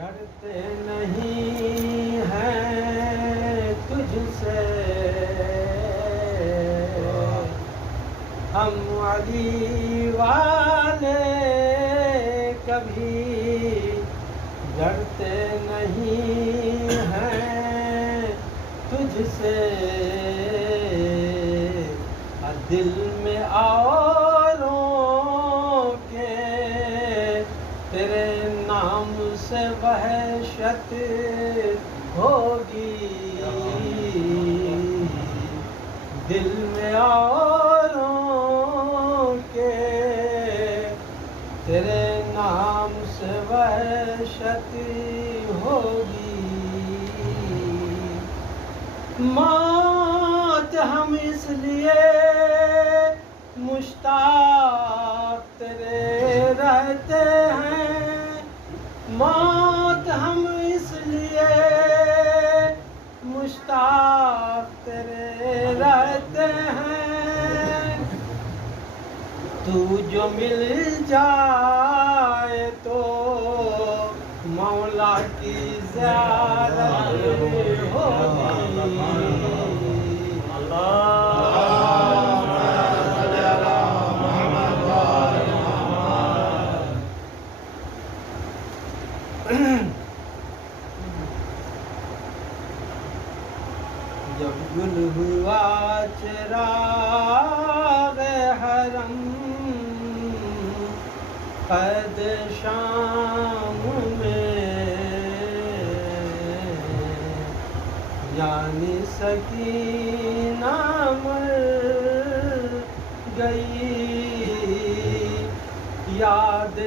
ڈرتے نہیں ہیں تجھ سے ہم علی والے کبھی ڈرتے نہیں ہیں تجھ سے دل میں اوروں کے تیرے نام سے وحشت ہوگی دل میں اوروں کے تیرے نام سے وحشت ہوگی موت ہم اس لیے مشتاق تیرے رہتے ہیں موت ہم اس لیے مشتاق تیرے رہتے ہیں تو جو مل جائے تو مولا کی زیارت ہوگی جب گل ہوا چراغ حرم قد شام میں یعنی سکینہ مر گئی یاد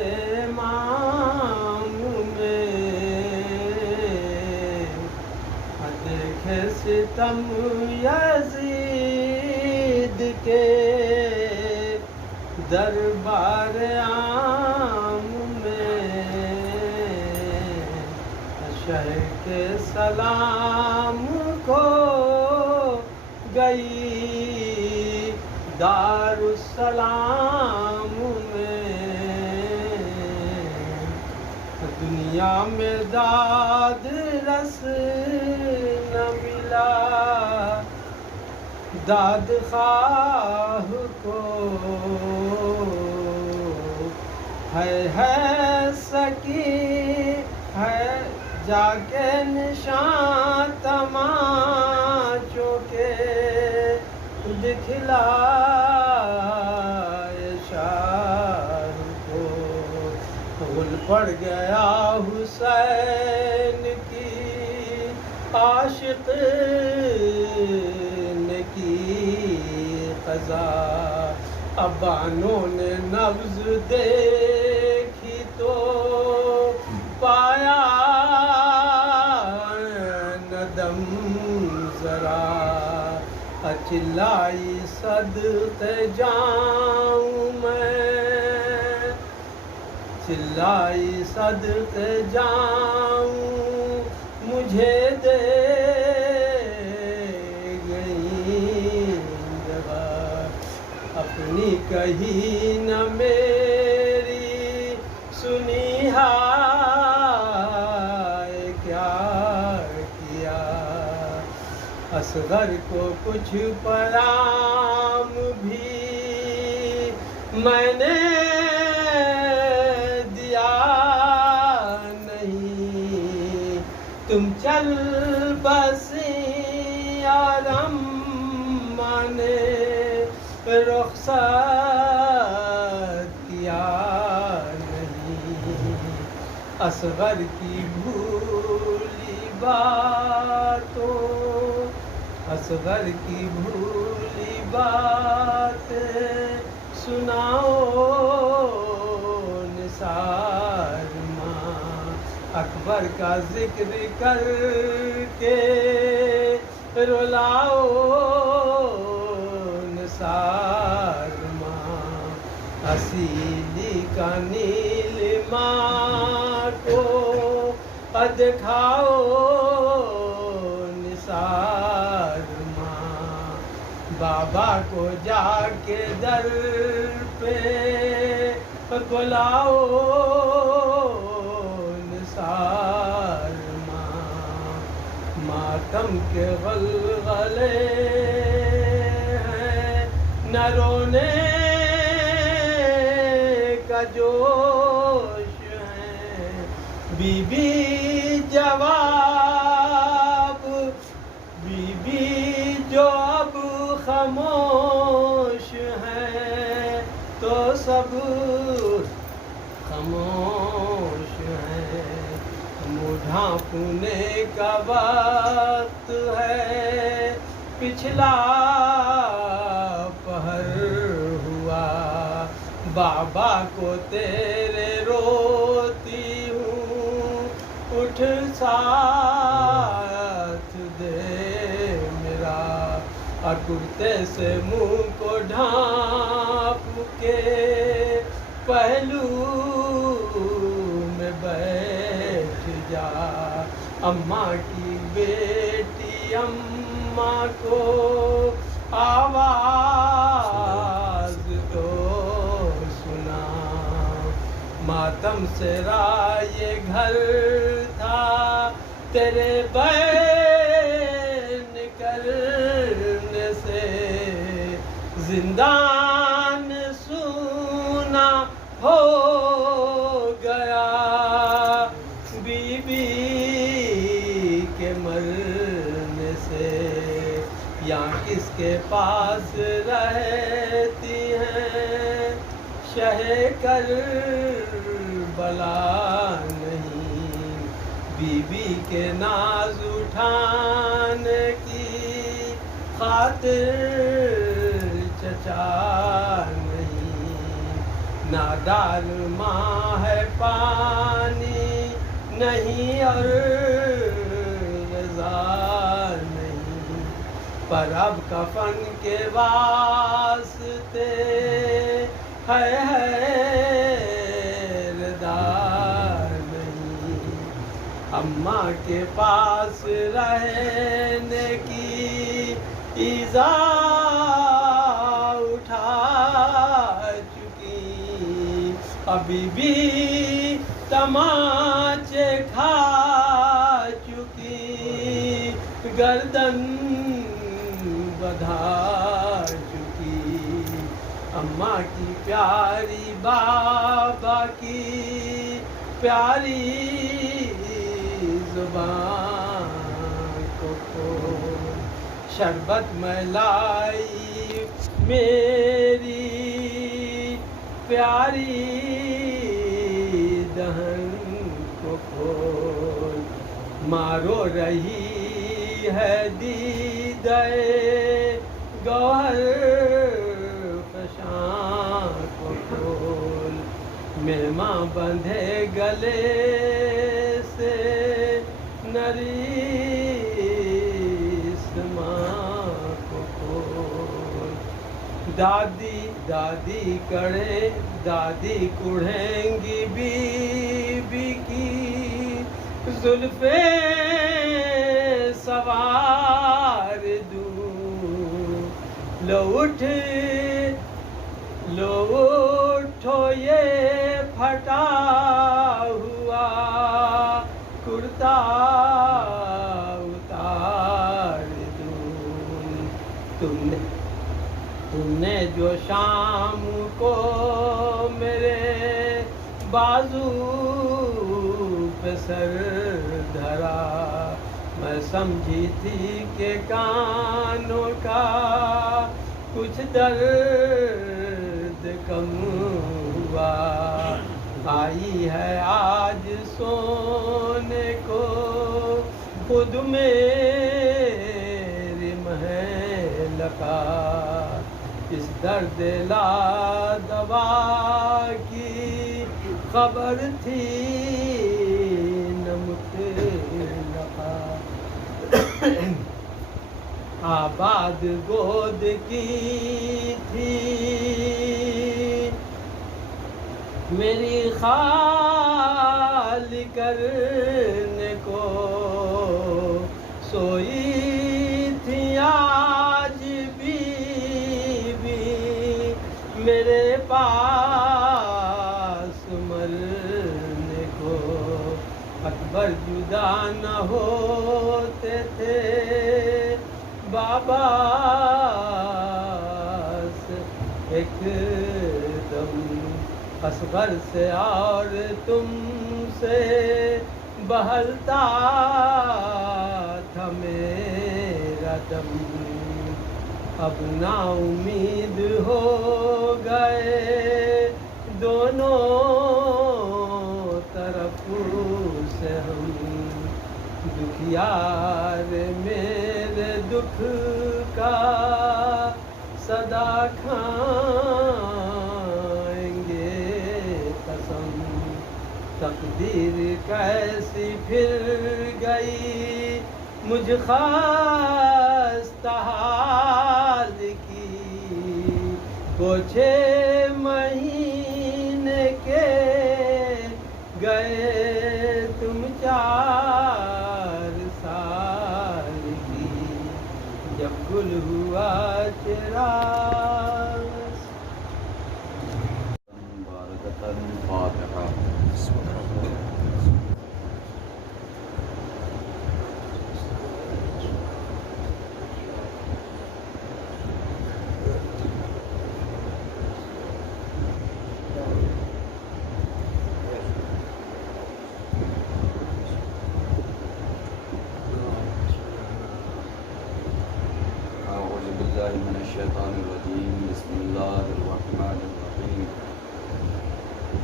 امام میں دیکھے ستم یزید کے دربار عام میں شہ کے سلام کو گئی دار السلام میں دنیا میں داد رس نہ ملا داد خواہ کو ہے سکی ہے جا کے نشان تماچوں کے دکھلا شاہ کو غل پڑ گیا حسین کی عاشق نے کی قضا ابانوں نے نبض دیکھی تو پایا ندم ذرا چلائی صدقے جاؤں میں چلائی صدقے جاؤں مجھے دے گئی جگہ اپنی کہی نہ میری سنی ہائے کیا کیا اصغر کو کچھ پیام بھی میں نے دیا نہیں تم چل بسی آرم نے رخصت کیا نہیں اصغر کی بھولی باتوں اصغر کی بھولی بات سناؤ نثار ماں اکبر کا ذکر کر کے رلاؤ نثار ماں اصیلی کا نیلما کو دکھاؤ نثار ماں بابا کو جا کے در پہ بلاؤ نثار ماتم کے غلغلے ہیں، نہ رونے کا جوش ہے، بی بی جواب، بی بی جو اب خاموش ہے تو سب خاموش ہے، منہ ڈھانپنے کا وقت ہے، پچھلا پہر ہوا، بابا کو تیرے روتی ہوں، اٹھ ساتھ دے میرا، اور کرتے سے منہ کو ڈھانپ کے پہلو میں بیٹھ جا، اماں کی بیٹی اماں کو آواز تو سنا، ماتم سے رائے گھر تھا تیرے بین کرنے سے، زندان سونا ہو گیا، بی بی کے مرنے سے، یہاں کس کے پاس رہتی ہیں، شہ کربلا نہیں، بی بی کے ناز اٹھانے کی خاطر چچا نہیں، نادار ماں ہے پانی نہیں اور رضا نہیں، پر اب کفن کے واسطے ہے ردار نہیں، اماں کے پاس رہنے کی ایذا اٹھا چکی، ابھی بھی تماچے کھا چکی، گردن بدھا چکی، اماں کی پیاری بابا کی پیاری زبان کو کھول، شربت میں لائی میری پیاری دہن کو کھول، مارو رہی ہے دیدہ گوہر فشاں کو کھول، مہماں بندھے گلے سے نریس ماں کو کھول، دادی دادی کڑے دادی کڑھیں گی بی بی کی زلفیں سوار دوں، لو اٹھو یہ پھٹا ہوا کرتا اتار دوں، تم نے جو شام کو میرے بازو پہ سر دھرا، میں سمجھی تھی کہ کانوں کا کچھ درد کم ہوا، آئی ہے آج سونے کو خود میری محل کا، اس درد لا دوا کی خبر تھی نہ مطلقہ، آباد گود کی تھی میری خال کرنے کو، سوئی تھی آج بھی میرے پاس مرنے کو، اکبر اگر جدا نہ ہوتے تھے بابا سے ایک دم اصغر سے اور تم سے بہلتا تھا میرا دم، اب نا امید ہو گئے دونوں طرف سے ہم، دکھیار میرے دکھ کا صدا کھائیں گے قسم، تقدیر کیسی پھر گئی مجھ خستہ حال کی، وہ 6 مہینے کے گئے تم 4 سال کی، جب گل ہوا چراغ۔ فاتحہ۔ اعوذ باللہ من الشیطان الرجیم، بسم اللہ الرحمن الرحیم،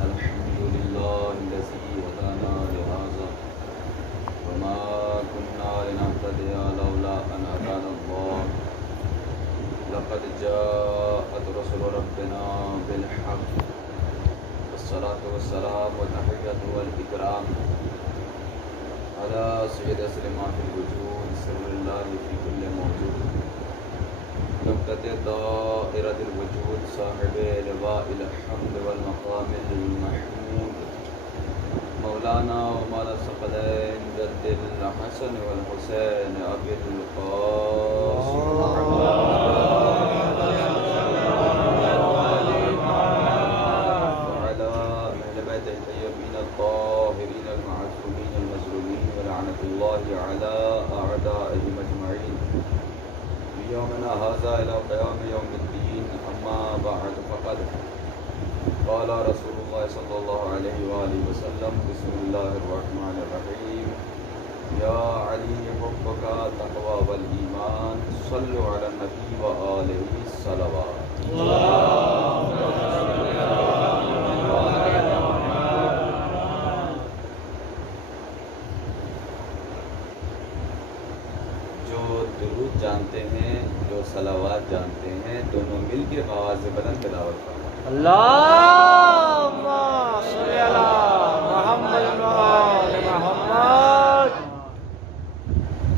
الحمد للہ الذی ہدانا لہذا وما كنا لنهتدی لولا ان هدانا اللہ، لقد جاءت رسل ربنا بالحق والصلاة والسلام والتحیۃ والاکرام علی سید سلمان الوجود سر اللہ فی کل موجود، نقطۃ دائرۃ الوجود صاحب لواء الحمد والمقام المحمود، مولانا ومولا الثقلین جد الحسن والحسین ابی القاسم وعلى اہل بیت الطیبین الطاہرین المعصومین المظلومین ولعنۃ اللہ علی اعدائهم اجمعین یومنا هذا الى قیام یوم الدین، اما بعد فقد قال رسول اللہ صلی اللہ علیہ وآلہ وسلم، بسم اللہ الرحمن الرحیم، یا علی حبک تقوی والایمان، صلوا علی النبی وآلہ الصلوات۔ جو درود جانتے ہیں، جو صلوات جانتے ہیں، دونوں مل کے آواز بلند تلاوت کریں۔ اللہم صلی علی محمد وآل محمد۔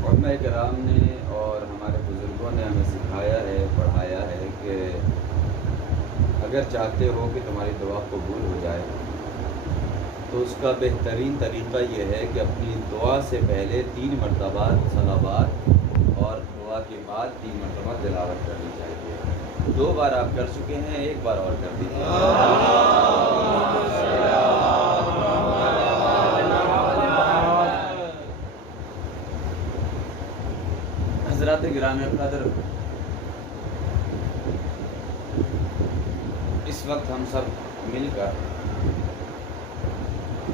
علماء کرام نے اور ہمارے بزرگوں نے ہمیں سکھایا ہے، پڑھایا ہے کہ اگر چاہتے ہو کہ تمہاری دعا قبول ہو جائے تو اس کا بہترین طریقہ یہ ہے کہ اپنی دعا سے پہلے 3 مرتبہ صلوات اور دعا کے بعد 3 مرتبہ تلاوت کرنی چاہیے۔ 2 بار آپ کر چکے ہیں، 1 بار اور کر دیجیے۔ حضرات گرامی قدر، اس وقت ہم سب مل کر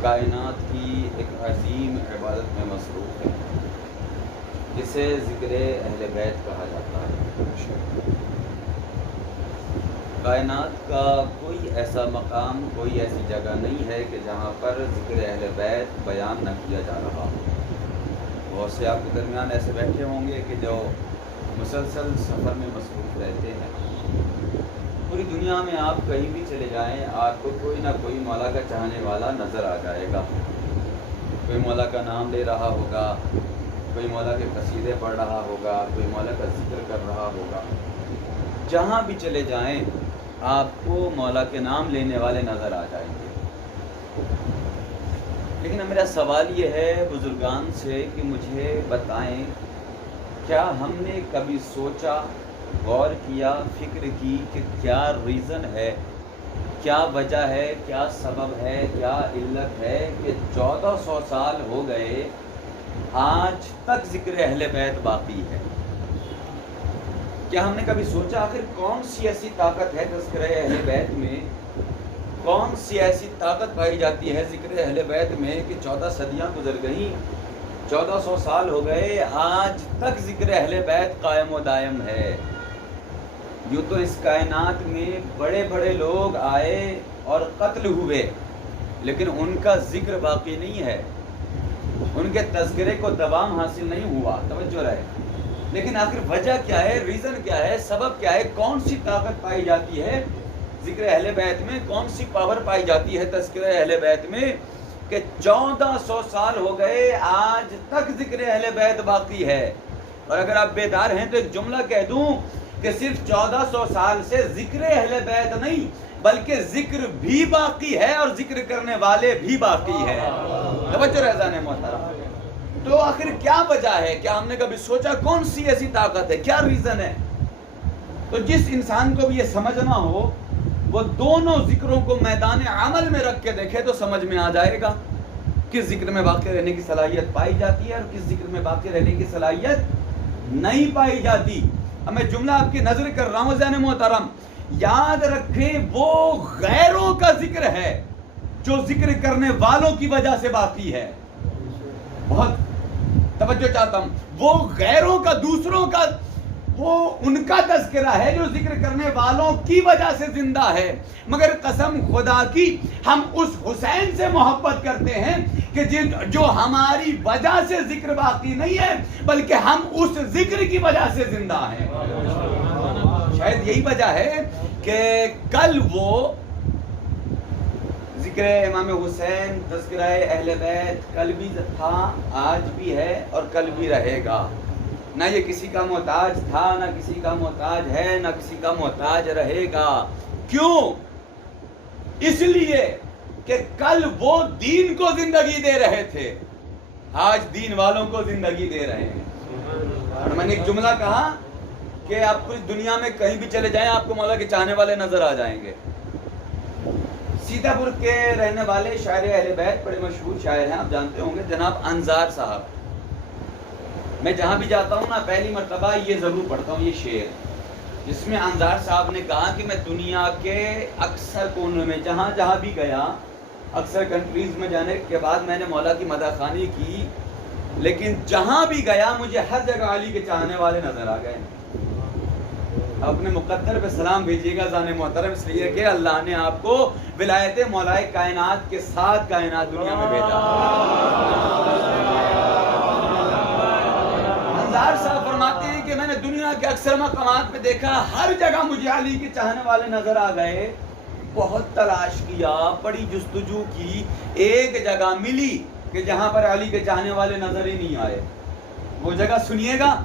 کائنات کی ایک عظیم عبادت میں مصروف ہیں، جسے ذکر اہل بیت کہا جاتا ہے۔ کائنات کا کوئی ایسا مقام، کوئی ایسی جگہ نہیں ہے کہ جہاں پر ذکر اہل بیت بیان نہ کیا جا رہا ہو۔ بہت سے آپ کے درمیان ایسے بیٹھے ہوں گے کہ جو مسلسل سفر میں مصروف رہتے ہیں۔ پوری دنیا میں آپ کہیں بھی چلے جائیں، آپ کو کوئی نہ کوئی مولا کا چاہنے والا نظر آ جائے گا۔ کوئی مولا کا نام لے رہا ہوگا، کوئی مولا کے قصیدے پڑھ رہا ہوگا، کوئی مولا کا ذکر کر رہا ہوگا۔ جہاں بھی چلے جائیں آپ کو مولا کے نام لینے والے نظر آ جائیں گے۔ لیکن میرا سوال یہ ہے بزرگان سے کہ مجھے بتائیں، کیا ہم نے کبھی سوچا، غور کیا، فکر کی کہ کیا ریزن ہے کیا وجہ ہے، کیا سبب ہے، کیا علت ہے کہ 1400 سال ہو گئے آج تک ذکر اہل بیت باقی ہے؟ کیا ہم نے کبھی سوچا آخر کون سی ایسی طاقت ہے تذکرہ اہل بیت میں، کون سی ایسی طاقت پائی جاتی ہے ذکر اہل بیت میں کہ 14 صدیاں گزر گئیں، 1400 سال ہو گئے، آج تک ذکر اہل بیت قائم و دائم ہے؟ یوں تو اس کائنات میں بڑے بڑے لوگ آئے اور قتل ہوئے، لیکن ان کا ذکر باقی نہیں ہے، ان کے تذکرے کو دوام حاصل نہیں ہوا، توجہ رہے۔ لیکن آخر وجہ کیا ہے، ریزن کیا ہے، سبب کیا ہے، کون سی طاقت پائی جاتی ہے ذکر اہل بیت میں، کون سی پاور پائی جاتی ہے تذکرہ اہل بیت میں کہ 1400 سال ہو گئے آج تک ذکر اہل بیت باقی ہے؟ اور اگر آپ بیدار ہیں تو ایک جملہ کہہ دوں کہ صرف 1400 سال سے ذکر اہل بیت نہیں بلکہ ذکر بھی باقی ہے اور ذکر کرنے والے بھی باقی ہے۔ توجہ رہزان محترم، تو آخر کیا وجہ ہے؟ کیا ہم نے کبھی سوچا کون سی ایسی طاقت ہے، کیا ریزن ہے؟ تو جس انسان کو بھی یہ سمجھنا ہو وہ دونوں ذکروں کو میدان عمل میں رکھ کے دیکھے تو سمجھ میں آ جائے گا کس ذکر میں باقی رہنے کی صلاحیت پائی جاتی ہے اور کس ذکر میں باقی رہنے کی صلاحیت نہیں پائی جاتی۔ اب میں جملہ آپ کی نظر کر رہا ہوں ذہن محترم، یاد رکھیں وہ غیروں کا ذکر ہے جو ذکر کرنے والوں کی وجہ سے باقی ہے۔ بہت توجہ چاہتا ہوں، وہ غیروں کا، دوسروں کا، وہ ان کا تذکرہ ہے جو ذکر کرنے والوں کی وجہ سے زندہ ہے، مگر قسم خدا کی ہم اس حسین سے محبت کرتے ہیں کہ جو ہماری وجہ سے ذکر باقی نہیں ہے بلکہ ہم اس ذکر کی وجہ سے زندہ ہیں۔ شاید یہی وجہ ہے کہ کل وہ ذکر امام حسین، تذکرہ اہل بیت کل بھی تھا، آج بھی ہے اور کل بھی رہے گا۔ نہ یہ کسی کا محتاج تھا، نہ کسی کا محتاج ہے، نہ کسی کا محتاج رہے گا۔ کیوں؟ اس لیے کہ کل وہ دین کو زندگی دے رہے تھے، آج دین والوں کو زندگی دے رہے ہیں۔ اور میں نے ایک جملہ کہا کہ آپ پوری دنیا میں کہیں بھی چلے جائیں آپ کو مولا کے چاہنے والے نظر آ جائیں گے۔ سیتا پور کے رہنے والے شاعر اہل بیت بڑے مشہور شاعر ہیں، آپ جانتے ہوں گے، جناب انصار صاحب۔ میں جہاں بھی جاتا ہوں نا پہلی مرتبہ یہ ضرور پڑھتا ہوں یہ شعر، جس میں انصار صاحب نے کہا کہ میں دنیا کے اکثر کونوں میں جہاں جہاں بھی گیا، اکثر کنٹریز میں جانے کے بعد میں نے مولا کی مدح خوانی کی، لیکن جہاں بھی گیا مجھے ہر جگہ علی کے چاہنے والے نظر آ گئے۔ اپنے مقدر پہ سلام بھیجیے گا ذان محترم، اس لیے کہ اللہ نے آپ کو ولایت مولائے کائنات کے ساتھ کائنات دنیا میں بھیجا۔ انصار صاحب فرماتے ہیں کہ میں نے دنیا کے اکثر مقامات پہ دیکھا، ہر جگہ مجھے علی کے چاہنے والے نظر آ گئے۔ بہت تلاش کیا، بڑی جستجو کی، ایک جگہ ملی کہ جہاں پر علی کے چاہنے والے نظر ہی نہیں آئے۔ وہ جگہ سنیے گا،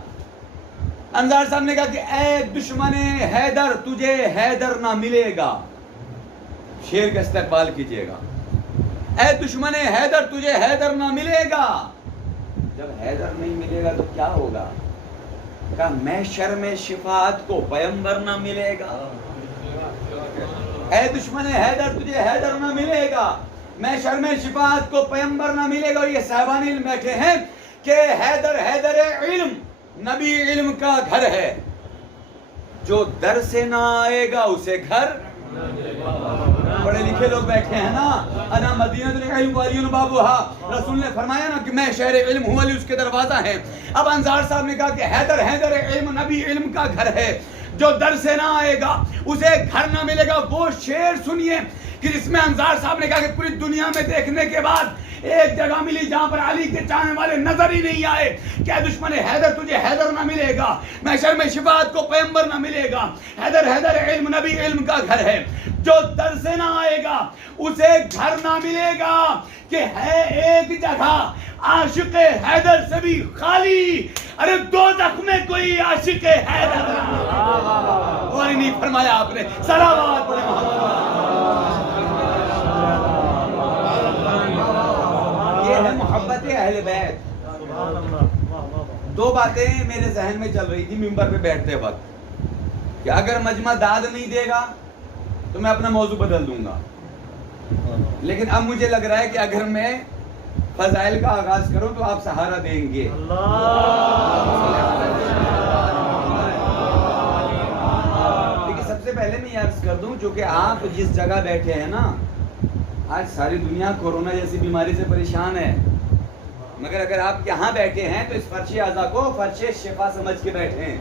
انصار صاحب نے کہا کہ اے دشمن حیدر تجھے حیدر نہ ملے گا، شیر کا استقبال کیجئے گا، اے دشمن حیدر تجھے حیدر نہ ملے گا۔ جب حیدر نہیں ملے گا تو کیا ہوگا؟ کہا محشر میں شفاعت کو پیمبر نہ ملے گا۔ اے دشمن حیدر تجھے حیدر نہ ملے گا، محشر میں شفاعت کو پیمبر نہ ملے گا۔ اور یہ صاحبان علم بیٹھے ہیں کہ حیدر حیدر علم، نبی علم کا گھر ہے، جو در سے نہ آئے گا اسے گھر۔ پڑھے لکھے لوگ بیٹھے ہیں نا، انا مدینۃ العلم وعلی بابها، رسول نے فرمایا نا کہ میں شہر علم ہوں، علی اس کے دروازہ ہیں۔ اب انصار صاحب نے کہا کہ حیدر حیدر علم، نبی علم کا گھر ہے، جو در سے نہ آئے گا اسے گھر نہ ملے گا۔ وہ شعر سنیے کہ جس میں انصار صاحب نے کہا کہ پوری دنیا میں دیکھنے کے بعد ایک جگہ ملی جہاں پر علی کے چاہنے والے نظر ہی نہیں آئے، کیا دشمن حیدر تجھے حیدر نہ ملے گا، محشر میں شفاعت کو پیمبر نہ ملے گا۔ حیدر حیدر علم، نبی علم کا گھر ہے، جو در سے نہ آئے گا اسے گھر نہ ملے گا۔ کہ ہے ایک جگہ عاشق حیدر سے بھی خالی، ارے دوزخ میں کوئی عاشق حیدر نہ۔ اور نہیں فرمایا آپ نے، صلوات پڑھیں یہ ہے محبت اہل بیت۔ دو باتیں میرے ذہن میں چل رہی تھی ممبر پہ بیٹھتے وقت، کہ اگر مجمع داد نہیں دے گا تو میں اپنا موضوع بدل دوں گا. لیکن اب مجھے لگ رہا ہے کہ اگر میں فضائل کا آغاز کروں تو آپ سہارا دیں گے. لیکن سب سے پہلے میں یہ عرض کر دوں چونکہ آپ جس جگہ بیٹھے ہیں نا، آج ساری دنیا کورونا جیسی بیماری سے پریشان ہے، مگر اگر آپ یہاں بیٹھے ہیں تو اس فرش اعضا کو فرش شفا سمجھ کے بیٹھے ہیں.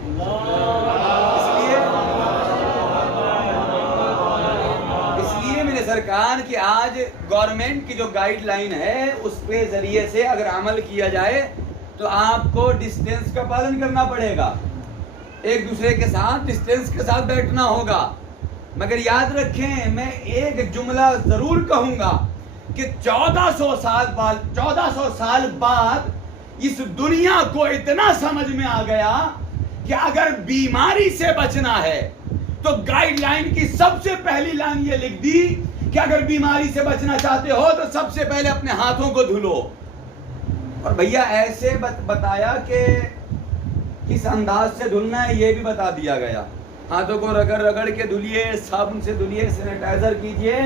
اس لیے میرے سرکار کہ آج گورنمنٹ کی جو گائیڈ لائن ہے اس پہ ذریعے سے اگر عمل کیا جائے تو آپ کو ڈسٹینس کا پالن کرنا پڑے گا، ایک دوسرے کے ساتھ ڈسٹینس کے ساتھ بیٹھنا ہوگا. مگر یاد رکھیں میں ایک جملہ ضرور کہوں گا کہ 1400 سال بعد اس دنیا کو اتنا سمجھ میں آ گیا کہ اگر بیماری سے بچنا ہے تو گائیڈ لائن کی سب سے پہلی لائن یہ لکھ دی کہ اگر بیماری سے بچنا چاہتے ہو تو سب سے پہلے اپنے ہاتھوں کو دھلو. اور بھیا ایسے بتایا کہ کس انداز سے دھلنا ہے یہ بھی بتا دیا گیا. ہاتھوں کو رگڑ رگڑ کے دھلیے، صابن سے دھلیے، سینیٹائزر کیجئے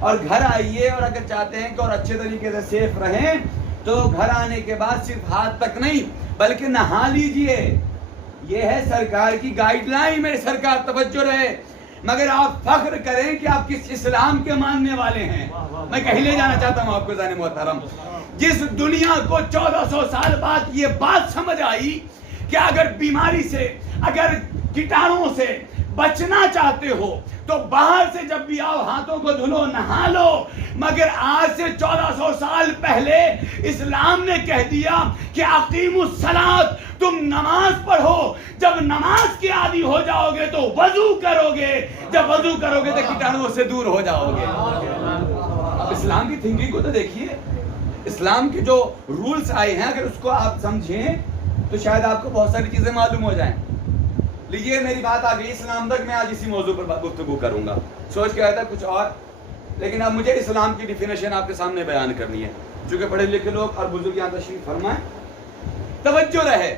اور گھر آئیے. اور اگر چاہتے ہیں کہ اور اچھے طریقے سے سیف رہیں تو گھر آنے کے بعد صرف ہاتھ تک نہیں بلکہ نہا لیجئے. یہ ہے سرکار کی گائیڈ لائن. میرے سرکار توجہ رہے. مگر آپ فخر کریں کہ آپ کس اسلام کے ماننے والے ہیں. میں کہیں لے جانا چاہتا ہوں آپ کو ذہن محترم، جس دنیا کو 1400 سال بعد یہ بات سمجھ آئی کہ اگر بیماری سے، اگر کیٹانوں سے بچنا چاہتے ہو تو باہر سے جب بھی آؤ ہاتھوں کو دھلو، نہا لو. مگر آج سے 1400 سال پہلے اسلام نے کہہ دیا کہ اقیموا الصلاۃ، تم نماز پڑھو. جب نماز کے عادی ہو جاؤ گے تو وضو کرو گے، جب وضو کرو گے تو کیٹانوں سے دور ہو جاؤ گے. اب اسلام کی تھنکنگ کو تو دیکھیے، اسلام کے جو رولز آئے ہیں اگر اس کو آپ سمجھیں تو شاید آپ کو بہت ساری چیزیں معلوم ہو جائیں. لیجئے میری بات آ گئی اسلام تک، میں آج اسی موضوع پر گفتگو کروں گا. سوچ کے آیا تھا کچھ اور، لیکن اب مجھے اسلام کی ڈیفینیشن آپ کے سامنے بیان کرنی ہے. چونکہ پڑھے لکھے لوگ اور بزرگ یہاں تشریف فرمائیں، توجہ رہے.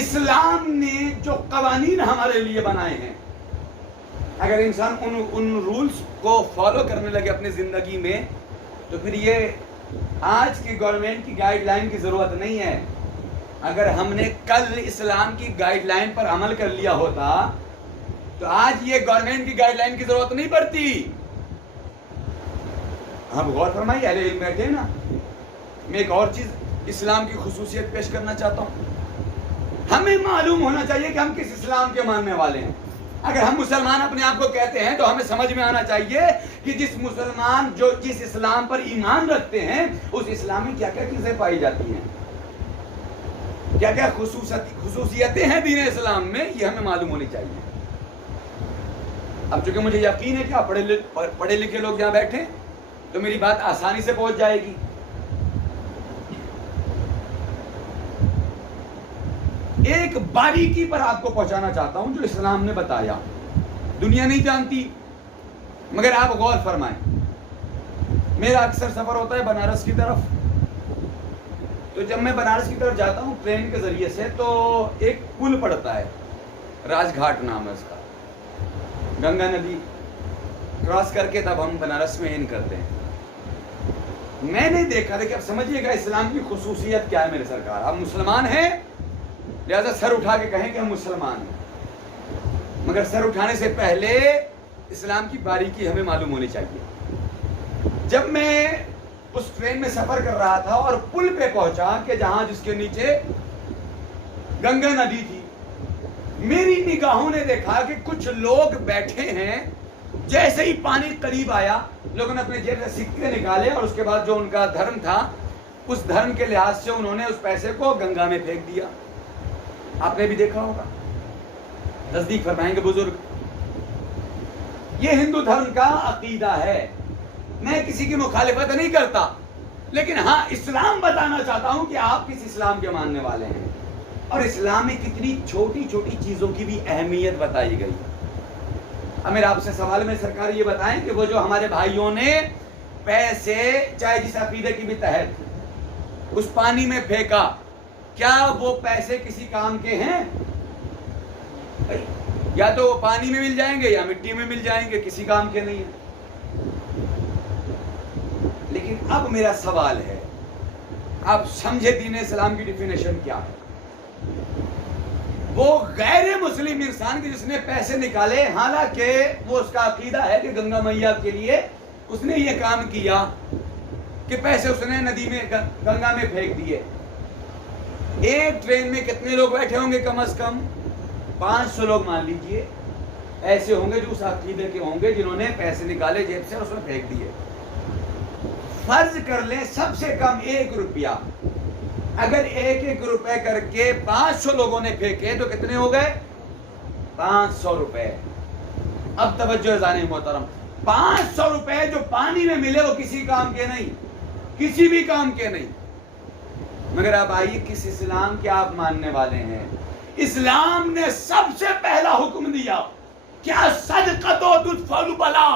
اسلام نے جو قوانین ہمارے لیے بنائے ہیں، اگر انسان ان رولز کو فالو کرنے لگے اپنی زندگی میں تو پھر یہ آج کی گورنمنٹ کی گائیڈ لائن کی ضرورت نہیں ہے. اگر ہم نے کل اسلام کی گائیڈ لائن پر عمل کر لیا ہوتا تو آج یہ گورنمنٹ کی گائیڈ لائن کی ضرورت نہیں پڑتی. ہم غور فرمائیے، اہل علم بیٹھے نا. میں ایک اور چیز اسلام کی خصوصیت پیش کرنا چاہتا ہوں. ہمیں معلوم ہونا چاہیے کہ ہم کس اسلام کے ماننے والے ہیں. اگر ہم مسلمان اپنے آپ کو کہتے ہیں تو ہمیں سمجھ میں آنا چاہیے کہ جس مسلمان جو جس اسلام پر ایمان رکھتے ہیں اس اسلام میں کیا کیا چیزیں پائی جاتی ہیں، کیا کیا خصوصیتیں ہیں دین اسلام میں، یہ ہمیں معلوم ہونی چاہیے. اب چونکہ مجھے یقین ہے کہ آپ پڑھے لکھے لوگ یہاں بیٹھے تو میری بات آسانی سے پہنچ جائے گی. ایک باریکی پر آپ کو پہنچانا چاہتا ہوں جو اسلام نے بتایا، دنیا نہیں جانتی مگر آپ غور فرمائیں. میرا اکثر سفر ہوتا ہے بنارس کی طرف، تو جب میں بنارس کی طرف جاتا ہوں ٹرین کے ذریعے سے تو ایک پل پڑتا ہے، راج گھاٹ نام ہے اس کا. گنگا ندی کراس کر کے تب ہم بنارس میں ان کرتے ہیں. میں نے دیکھا تھا کہ اب سمجھیے گا اسلام کی خصوصیت کیا ہے. میرے سرکار آپ مسلمان ہیں لہذا سر اٹھا کے کہیں کہ ہم مسلمان ہیں، مگر سر اٹھانے سے پہلے اسلام کی باریکی ہمیں معلوم ہونی چاہیے. جب میں اس ٹرین میں سفر کر رہا تھا اور پل پہ پہنچا کہ جہاں جس کے نیچے گنگا ندی تھی، میری نگاہوں نے دیکھا کہ کچھ لوگ بیٹھے ہیں. جیسے ہی پانی قریب آیا لوگوں نے اپنے جیب سے سکے نکالے اور اس کے بعد جو ان کا دھرم تھا اس دھرم کے لحاظ سے انہوں نے اس پیسے کو گنگا میں پھینک دیا. آپ نے بھی دیکھا ہوگا، تصدیق فرمائیں گے بزرگ. یہ ہندو دھرم کا عقیدہ ہے. میں کسی کی مخالفت نہیں کرتا، لیکن ہاں اسلام بتانا چاہتا ہوں کہ آپ کس اسلام کے ماننے والے ہیں. اور اسلام میں کتنی چھوٹی چھوٹی چیزوں کی بھی اہمیت بتائی گئی. اب میرا آپ سے سوال میں سرکار یہ بتائیں کہ وہ جو ہمارے بھائیوں نے پیسے چاہے جس عقیدے کی بھی تحت اس پانی میں پھینکا، کیا وہ پیسے کسی کام کے ہیں؟ یا تو وہ پانی میں مل جائیں گے یا مٹی میں مل جائیں گے، کسی کام کے نہیں ہیں۔ لیکن اب میرا سوال ہے، آپ سمجھے دین اسلام کی ڈیفینیشن کیا ہے؟ وہ غیر مسلم انسان کے جس نے پیسے نکالے، حالانکہ وہ اس کا عقیدہ ہے کہ گنگا میاں کے لیے اس نے یہ کام کیا کہ پیسے اس نے ندی میں گنگا میں پھینک دیے۔ ایک ٹرین میں کتنے لوگ بیٹھے ہوں گے؟ کم از کم 500 لوگ مان لیجئے ایسے ہوں گے جو اس عقیدے کے ہوں گے، جنہوں نے پیسے نکالے جیب سے اور اس میں پھینک دیے۔ فرض کر لیں سب سے کم 1 روپیہ، اگر 1 روپے کر کے 500 لوگوں نے پھینکے تو کتنے ہو گئے؟ 500 روپے۔ اب توجہ ذہن محترم، 500 روپے جو پانی میں ملے وہ کسی کام کے نہیں، کسی بھی کام کے نہیں۔ مگر اب آئیے کس اسلام کے آپ ماننے والے ہیں؟ اسلام نے سب سے پہلا حکم دیا کیا؟ صدقہ تو تدفع بلا۔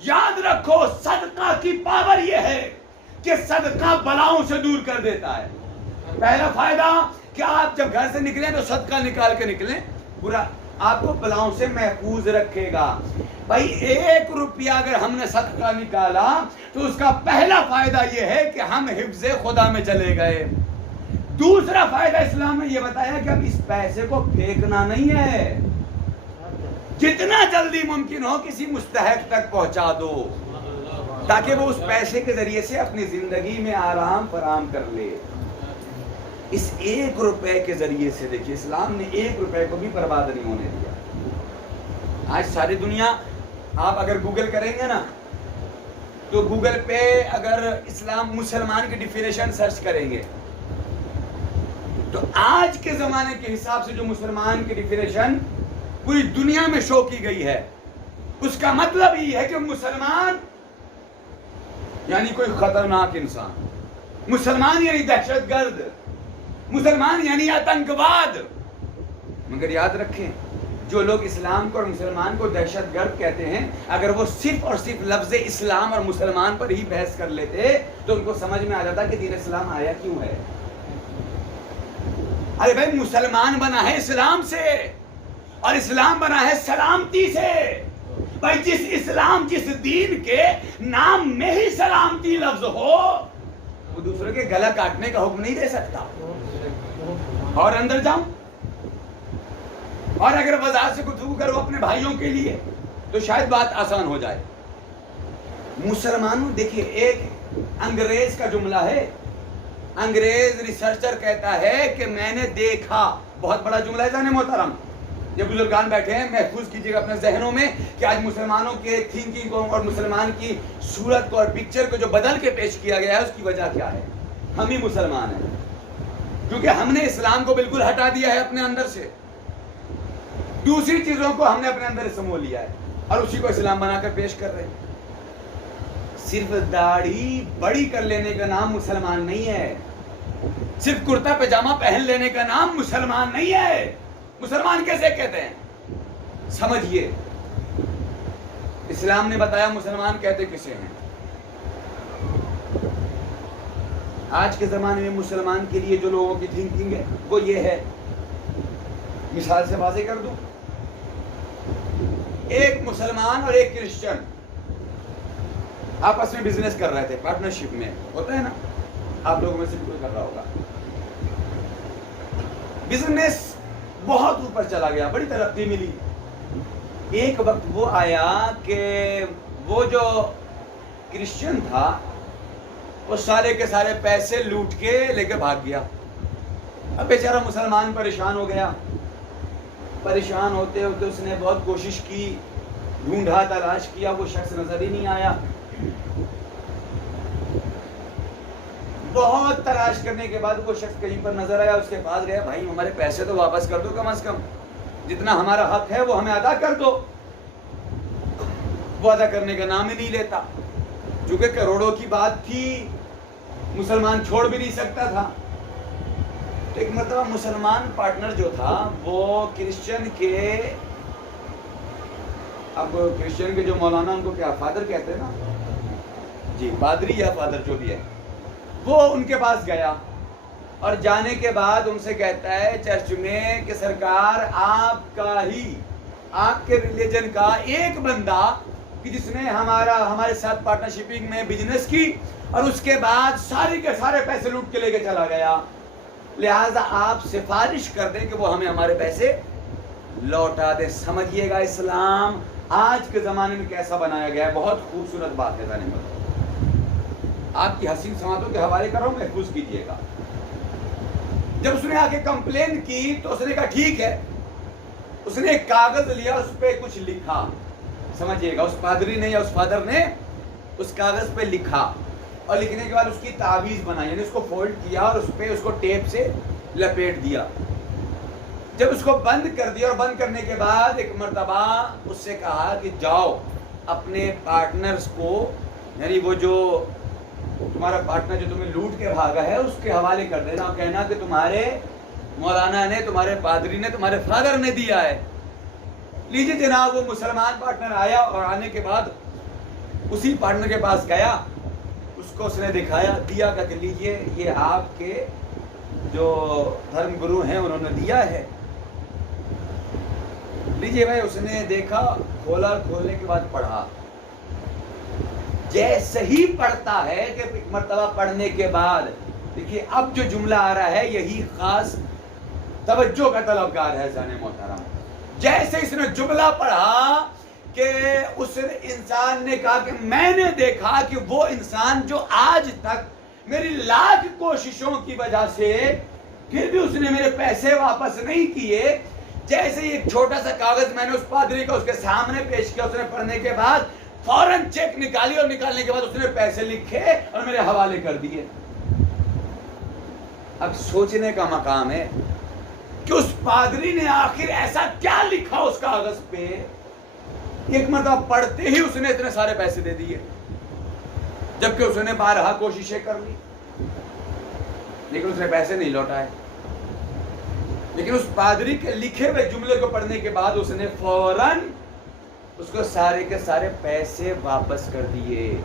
یاد رکھو صدقہ کی پاور یہ ہے کہ صدقہ بلاؤں سے دور کر دیتا ہے۔ پہلا فائدہ کہ آپ جب گھر سے نکلیں تو صدقہ نکال کے نکلیں، برا آپ کو بلاؤں سے محفوظ رکھے گا۔ بھائی 1 روپیہ اگر ہم نے صدقہ نکالا تو اس کا پہلا فائدہ یہ ہے کہ ہم حفظ خدا میں چلے گئے۔ دوسرا فائدہ اسلام نے یہ بتایا کہ اب اس پیسے کو پھینکنا نہیں ہے، جتنا جلدی ممکن ہو کسی مستحق تک پہنچا دو تاکہ وہ اس پیسے کے ذریعے سے اپنی زندگی میں آرام فراہم کر لے۔ اس 1 روپے کے ذریعے سے دیکھیے اسلام نے 1 روپے کو بھی برباد نہیں ہونے دیا۔ آج ساری دنیا آپ اگر گوگل کریں گے نا تو گوگل پہ اگر اسلام مسلمان کی ڈیفینیشن سرچ کریں گے تو آج کے زمانے کے حساب سے جو مسلمان کی ڈیفینیشن پوری دنیا میں شو کی گئی ہے، اس کا مطلب یہ ہے کہ مسلمان یعنی کوئی خطرناک انسان، مسلمان یعنی دہشت گرد، مسلمان یعنی آتنکواد۔ مگر یاد رکھیں جو لوگ اسلام کو اور مسلمان کو دہشت گرد کہتے ہیں، اگر وہ صرف اور صرف لفظ اسلام اور مسلمان پر ہی بحث کر لیتے تو ان کو سمجھ میں آ جاتا کہ دین اسلام آیا کیوں ہے۔ ارے بھائی مسلمان بنا ہے اسلام سے اور اسلام بنا ہے سلامتی سے۔ بھائی جس اسلام جس دین کے نام میں ہی سلامتی لفظ ہو وہ دوسرے کے گلا کاٹنے کا حکم نہیں دے سکتا۔ اور اندر جاؤں اور اگر وضاحت سے گفتگو کرو اپنے بھائیوں کے لیے تو شاید بات آسان ہو جائے۔ مسلمانوں دیکھیے ایک انگریز کا جملہ ہے، انگریز ریسرچر کہتا ہے کہ میں نے دیکھا، بہت بڑا جملہ ہے ذہن محترم، یہ بزرگان بیٹھے ہیں محفوظ کیجئے گا اپنے ذہنوں میں کہ آج مسلمانوں کے تھنکنگ کو اور مسلمان کی صورت کو اور پکچر کو جو بدل کے پیش کیا گیا ہے اس کی وجہ کیا ہے؟ ہم ہی مسلمان ہیں، کیونکہ ہم نے اسلام کو بالکل ہٹا دیا ہے اپنے اندر سے، دوسری چیزوں کو ہم نے اپنے اندر سمو لیا ہے اور اسی کو اسلام بنا کر پیش کر رہے ہیں۔ صرف داڑھی بڑی کر لینے کا نام مسلمان نہیں ہے، صرف کرتا پاجامہ پہن لینے کا نام مسلمان نہیں ہے۔ مسلمان کیسے کہتے ہیں؟ سمجھیے اسلام نے بتایا مسلمان کہتے کسے ہیں۔ آج کے زمانے میں مسلمان کے لیے جو لوگوں کی تھنکنگ ہے وہ یہ ہے، مثال سے واضح کر دوں، ایک مسلمان اور ایک کرسچن آپس میں بزنس کر رہے تھے، پارٹنرشپ میں ہوتا ہے نا، آپ لوگوں میں سے کوئی کر رہا ہوگا، بزنس بہت اوپر چلا گیا، بڑی ترقی ملی۔ ایک وقت وہ آیا کہ وہ جو کرسچن تھا وہ سارے کے سارے پیسے لوٹ کے لے کے بھاگ گیا۔ اب بیچارہ مسلمان پریشان ہو گیا، پریشان ہوتے ہوتے اس نے بہت کوشش کی، ڈھونڈا تلاش کیا، وہ شخص نظر ہی نہیں آیا۔ بہت تلاش کرنے کے بعد وہ شخص کہیں پر نظر آیا، اس کے پاس گیا، بھائی ہمارے پیسے تو واپس کر دو، کم از کم جتنا ہمارا حق ہے وہ ہمیں ادا کر دو۔ وہ ادا کرنے کا نام ہی نہیں لیتا، چونکہ کروڑوں کی بات تھی، مسلمان چھوڑ بھی نہیں سکتا تھا۔ ایک مرتبہ مسلمان پارٹنر جو تھا وہ کرسچن کے، اب کرسچن کے جو مولانا ان کو کیا فادر کہتے ہیں نا جی، پادری یا فادر جو بھی ہے، وہ ان کے پاس گیا اور جانے کے بعد ان سے کہتا ہے چرچ میں کہ سرکار آپ کا ہی آپ کے ریلیجن کا ایک بندہ کہ جس نے ہمارے ساتھ پارٹنرشپنگ میں بزنس کی اور اس کے بعد سارے کے سارے پیسے لوٹ کے لے کے چلا گیا، لہذا آپ سفارش کر دیں کہ وہ ہمیں ہمارے پیسے لوٹا دے۔ سمجھیے گا اسلام آج کے زمانے میں کیسا بنایا گیا ہے، بہت خوبصورت بات ہے غنیمت۔ آپ کی حسین سماعتوں کے حوالے کر رہا ہوں، محفوظ کیجیے گا۔ جب اس نے آ کے کمپلین کی تو اس نے کہا ٹھیک ہے، اس نے ایک کاغذ لیا، اس پہ کچھ لکھا، سمجھیے گا، اس پادری نے یا اس فادر نے اس کاغذ پہ لکھا، اور لکھنے کے بعد اس کی تعویذ بنائی، یعنی اس کو فولڈ کیا اور اس پہ اس کو ٹیپ سے لپیٹ دیا۔ جب اس کو بند کر دیا اور بند کرنے کے بعد ایک مرتبہ اس سے کہا کہ جاؤ اپنے پارٹنرز کو، یعنی وہ جو تمہارا پارٹنر جو تمہیں لوٹ کے بھاگا ہے اس کے حوالے کر دینا، اور کہنا کہ تمہارے مولانا نے، تمہارے پادری نے، تمہارے فادر نے دیا ہے۔ لیجیے جناب، وہ مسلمان پارٹنر آیا اور آنے کے بعد اسی پارٹنر کے پاس گیا، اس کو اس نے دکھایا، دیا کہ لیجیے یہ آپ کے جو دھرم گرو ہیں انہوں نے دیا ہے، لیجیے بھائی۔ اس نے دیکھا، کھولا، کھولنے کے بعد پڑھا، جیسے ہی پڑھتا ہے کہ ایک مرتبہ پڑھنے کے بعد دیکھیے اب جو جملہ آ رہا ہے یہی خاص توجہ کا طلبگار ہے زن محترم۔ جیسے اس نے جملہ پڑھا کہ اس انسان نے کہا کہ میں نے دیکھا کہ وہ انسان جو آج تک میری لاکھ کوششوں کی وجہ سے پھر بھی اس نے میرے پیسے واپس نہیں کیے، جیسے ہی ایک چھوٹا سا کاغذ میں نے اس پادری کو اس کے سامنے پیش کیا، اس نے پڑھنے کے بعد فوراً چیک نکالی، اور نکالنے کے بعد اس نے پیسے لکھے اور میرے حوالے کر دیے۔ اب سوچنے کا مقام ہے کہ اس پادری نے آخر ایسا کیا لکھا اس کاغذ پہ، ایک مرتبہ پڑھتے ہی اس نے اتنے سارے پیسے دے دیے، جبکہ اس نے بارہا کوششیں کر لی لیکن اس نے پیسے نہیں لوٹائے۔ لیکن اس پادری کے لکھے ہوئے جملے کو پڑھنے کے بعد اس نے فوراً اس کو سارے کے سارے پیسے واپس کر دیے۔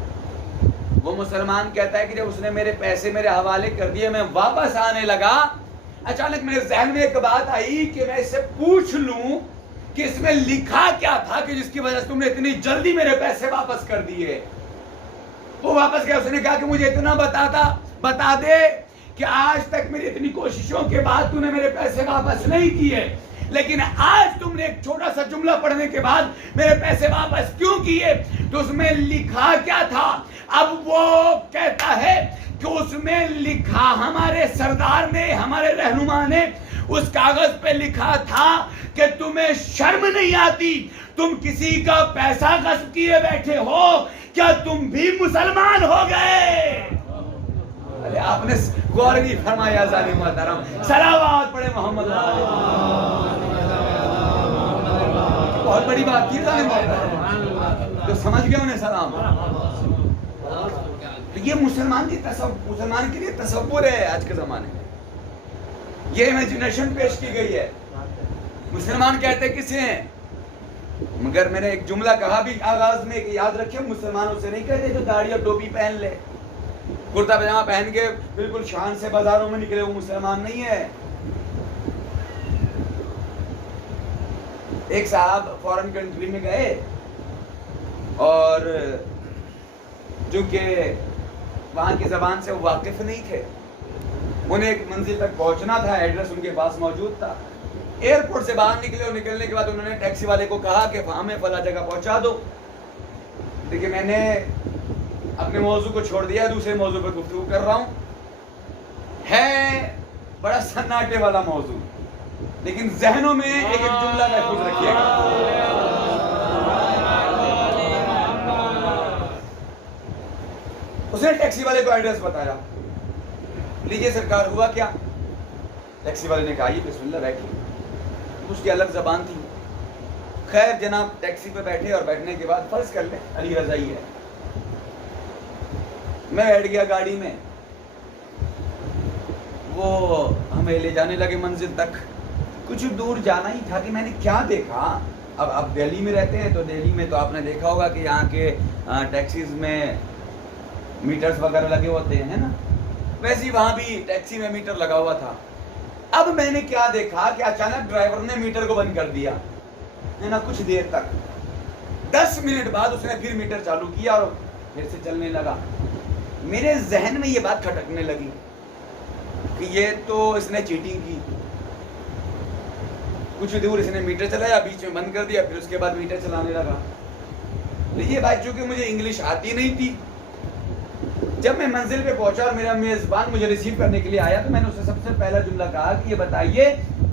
وہ مسلمان کہتا ہے کہ جب اس نے میرے پیسے میرے حوالے کر دیے، میں واپس آنے لگا، اچانک میرے ذہن میں ایک بات آئی کہ میں اس سے پوچھ لوں کہ اس میں لکھا کیا تھا کہ جس کی وجہ سے تم نے اتنی جلدی میرے پیسے واپس کر دیے۔ وہ واپس گیا، اس نے کہا کہ مجھے اتنا بتا دے کہ آج تک میری اتنی کوششوں کے بعد تو نے میرے پیسے واپس نہیں کیے، لیکن آج تم نے ایک چھوٹا سا جملہ پڑھنے کے بعد میرے پیسے واپس کیوں کیے؟ تو اس میں لکھا کیا تھا؟ اب وہ کہتا ہے کہ اس میں لکھا، ہمارے سردار نے، ہمارے رہنما نے اس کاغذ پہ لکھا تھا کہ تمہیں شرم نہیں آتی، تم کسی کا پیسہ غصب کیے بیٹھے ہو، کیا تم بھی مسلمان ہو گئے؟ آپ نے غور نہیں فرمایا ظالم محترم، صلوات پڑھے محمد علیہ، بہت بڑی بات کی ظالم محترم، تو سمجھ گئے انہیں سلام۔ تو یہ مسلمان کے لیے تصور ہے آج کے زمانے میں، یہ امیجنیشن پیش کی گئی ہے۔ مسلمان کہتے کسے ہیں؟ مگر میں نے ایک جملہ کہا بھی آغاز میں کہ یاد رکھیں، مسلمان اسے نہیں کہتے جو داڑھی اور ٹوپی پہن لے، کرتا پجامہ پہن کے بالکل شان سے بازاروں میں نکلے، وہ مسلمان نہیں ہے۔ ایک صاحب فورن کنٹری میں گئے اور جو کہ وہاں کی زبان سے واقف نہیں تھے، انہیں ایک منزل تک پہنچنا تھا، ایڈریس ان کے پاس موجود تھا۔ ایئرپورٹ سے باہر نکلے اور نکلنے کے بعد انہوں نے ٹیکسی والے کو کہا کہ ہمیں فلاں جگہ پہنچا دو۔ دیکھیں میں نے اپنے موضوع کو چھوڑ دیا، دوسرے موضوع پہ گفتگو کر رہا ہوں، ہے بڑا سناٹے والا موضوع، لیکن ذہنوں میں ایک جملہ محفوظ رکھیے گا۔ اس نے ٹیکسی والے کو ایڈریس بتایا، لیجیے سرکار ہوا کیا؟ ٹیکسی والے نے کہا یہ بسم اللہ بیٹھی، اس کی الگ زبان تھی۔ خیر جناب ٹیکسی پہ بیٹھے اور بیٹھنے کے بعد فرض کر لیں علی رضائی ہے، میں بیٹھ گیا گاڑی میں، وہ ہمیں لے جانے لگے منزل تک۔ کچھ دور جانا ہی تھا کہ میں نے کیا دیکھا، اب آپ دہلی میں رہتے ہیں تو دہلی میں تو آپ نے دیکھا ہوگا کہ یہاں کے ٹیکسیز میں میٹرز وغیرہ لگے ہوتے ہیں نا، ویسے ہی وہاں بھی ٹیکسی میں میٹر لگا ہوا تھا۔ اب میں نے کیا دیکھا کہ اچانک ڈرائیور نے میٹر کو بند کر دیا، ہے نا کچھ دیر تک. 10 منٹ بعد اس نے پھر میٹر چالو کیا اور پھر سے چلنے لگا. میرے ذہن میں یہ بات کھٹکنے لگی کہ یہ تو اس نے چیٹنگ کی. کچھ دور اس نے میٹر چلایا, بیچ میں بند کر دیا, پھر اس کے بعد میٹر چلانے لگا. یہ بات چونکہ مجھے انگلش آتی نہیں تھی, جب میں منزل پہ پہنچا اور میرا میزبان مجھے ریسیو کرنے کے لیے آیا تو میں نے اسے سب سے پہلا جملہ کہا کہ یہ بتائیے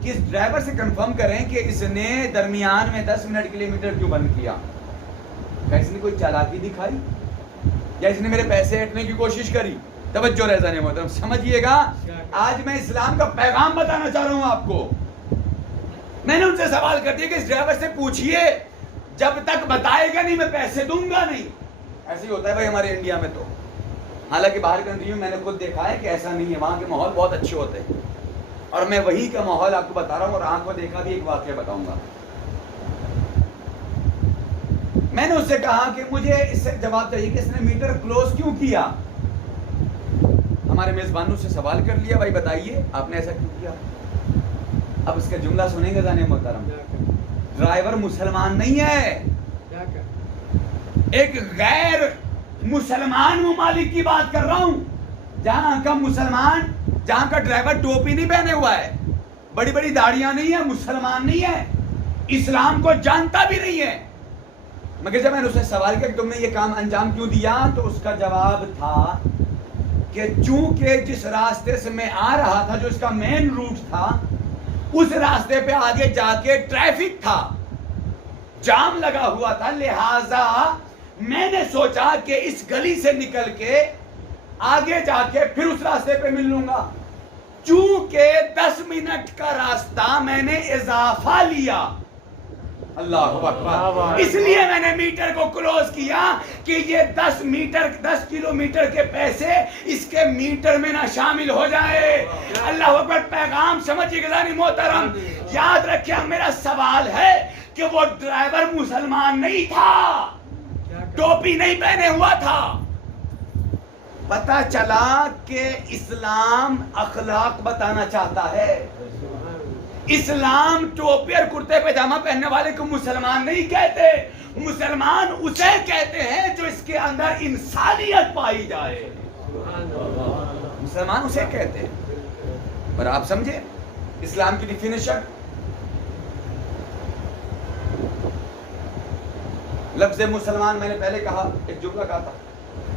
کہ اس ڈرائیور سے کنفرم کریں کہ اس نے درمیان میں 10 منٹ کے لیے میٹر کیوں بند کیا. کیا اس نے کوئی چالاکی دکھائی یا اس نے میرے پیسے ہٹنے کی کوشش کری؟ توجہ رہزان محترم سمجھیے گا, آج میں اسلام کا پیغام بتانا چاہ رہا ہوں آپ کو. میں نے ان سے سوال کر دیا کہ اس ڈرائیور سے پوچھئے جب تک بتائے گا نہیں میں پیسے دوں گا نہیں. ایسے ہی ہوتا ہے بھائی ہمارے انڈیا میں تو, حالانکہ باہر کنٹری میں نے خود دیکھا ہے کہ ایسا نہیں ہے, وہاں کے ماحول بہت اچھے ہوتے ہیں. اور میں وہی کا ماحول آپ کو بتا رہا ہوں اور آنکھ کو دیکھا بھی ایک واقعہ بتاؤں گا. میں نے اس سے کہا کہ مجھے اس سے جواب چاہیے کہ اس نے میٹر کلوز کیوں کیا. ہمارے میزبانوں سے سوال کر لیا, بھائی بتائیے آپ نے ایسا کیوں کیا. اب اس کا جملہ سنیں گے جانے محترم, ڈرائیور مسلمان نہیں ہے, ایک غیر مسلمان ممالک کی بات کر رہا ہوں, جہاں کا مسلمان, جہاں کا ڈرائیور ٹوپی نہیں پہنے ہوا ہے, بڑی بڑی داڑیاں نہیں ہے, مسلمان نہیں ہے, اسلام کو جانتا بھی نہیں ہے. مگر جب میں نے اسے سوال کیا کہ تم نے یہ کام انجام کیوں دیا, تو اس کا جواب تھا کہ چونکہ جس راستے سے میں آ رہا تھا, جو اس کا مین روٹ تھا, اس راستے پہ آگے جا کے ٹریفک تھا, جام لگا ہوا تھا, لہذا میں نے سوچا کہ اس گلی سے نکل کے آگے جا کے پھر اس راستے پہ مل لوں گا. چونکہ 10 منٹ کا راستہ میں نے اضافہ لیا, اللہ اکبر, اس لیے میں نے میٹر کو کلوز کیا کہ یہ 10 کلومیٹر کے پیسے اس کے میٹر میں نہ شامل ہو جائے. اللہ اکبر. پیغام سمجھیے گا محترم, یاد رکھیں میرا سوال ہے کہ وہ ڈرائیور مسلمان نہیں تھا, ٹوپی نہیں پہنے ہوا تھا. پتا چلا کہ اسلام اخلاق بتانا چاہتا ہے. اسلام ٹوپی اور کرتے پاجامہ پہننے والے کو مسلمان نہیں کہتے, مسلمان اسے کہتے ہیں جو اس کے اندر انسانیت پائی جائے. مسلمان اسے کہتے ہیں. پر آپ سمجھے اسلام کی ڈیفینیشن, لفظ مسلمان, میں نے پہلے کہا, ایک جملہ کہا تھا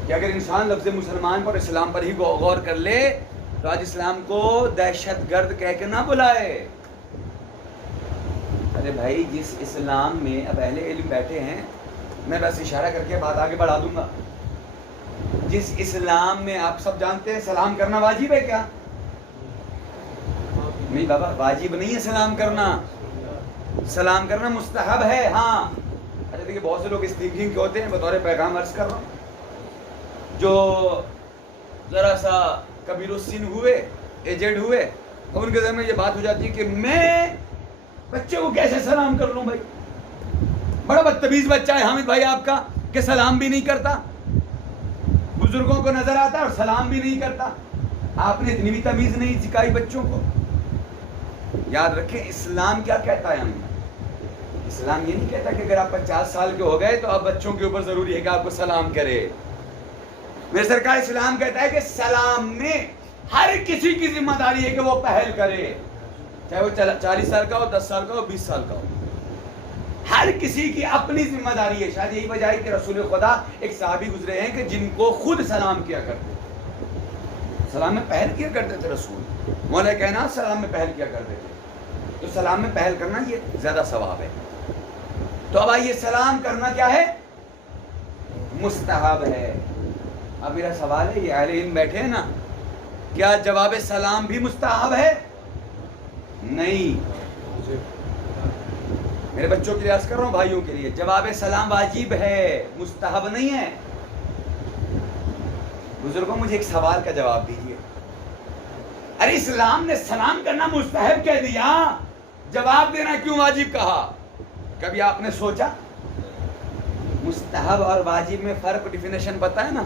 کہ اگر انسان لفظ مسلمان پر, اسلام پر ہی غور کر لے تو آج اسلام کو دہشت گرد کہہ کے نہ بلائے. ارے بھائی, جس اسلام میں اب اہل علم بیٹھے ہیں, میں بس اشارہ کر کے بات آگے بڑھا دوں گا. جس اسلام میں آپ سب جانتے ہیں سلام کرنا واجب ہے کیا؟ نہیں بابا, واجب نہیں ہے سلام کرنا, سلام کرنا مستحب ہے. ہاں اچھا دیکھیے, بہت سے لوگ اس تھنکنگ کے ہوتے ہیں, بطور پیغام عرض کر رہا ہوں, جو ذرا سا کبیر السن ہوئے, ایجڈ ہوئے, اور ان کے ذہن میں یہ بات ہو جاتی ہے کہ میں بچے کو کیسے سلام کر لوں. بھائی بڑا بدتمیز بچہ ہے حامد بھائی آپ کا, کہ سلام بھی نہیں کرتا, بزرگوں کو نظر آتا ہے اور سلام بھی نہیں کرتا. آپ نے اتنی بھی تمیز نہیں سکھائی بچوں کو. یاد رکھیں اسلام کیا کہتا ہے ہمیں. اسلام یہ نہیں کہتا کہ اگر آپ 50 سال کے ہو گئے تو آپ بچوں کے اوپر ضروری ہے کہ آپ کو سلام کرے. میرے سرکار اسلام کہتا ہے کہ سلام میں ہر کسی کی ذمہ داری ہے کہ وہ پہل کرے, چاہے وہ 40 سال کا ہو, 10 سال کا ہو, 20 سال کا ہو. ہر کسی کی اپنی ذمہ داری ہے. شاید یہی وجہ ہے کہ رسول خدا ایک صحابی گزرے ہیں کہ جن کو خود سلام کیا کرتے, سلام میں پہل کیا کرتے تھے رسول. مولا کائنات سلام میں پہل کیا کرتے تھے. تو سلام میں پہل کرنا یہ زیادہ ثواب ہے. تو اب آئیے, سلام کرنا کیا ہے؟ مستحب ہے. اب میرا سوال ہے, یہ اہل علم بیٹھے ہیں نا, کیا جواب سلام بھی مستحب ہے؟ نہیں. میرے بچوں کے لیے عرض کر رہا ہوں, بھائیوں کے لیے, جواب سلام واجب ہے, مستحب نہیں ہے. بزرگوں مجھے ایک سوال کا جواب دیجیے. ارے اسلام نے سلام کرنا مستحب کہہ دیا, جواب دینا کیوں واجب کہا؟ کبھی آپ نے سوچا مستحب اور واجب میں فرق, ڈیفینیشن پتہ ہے نا؟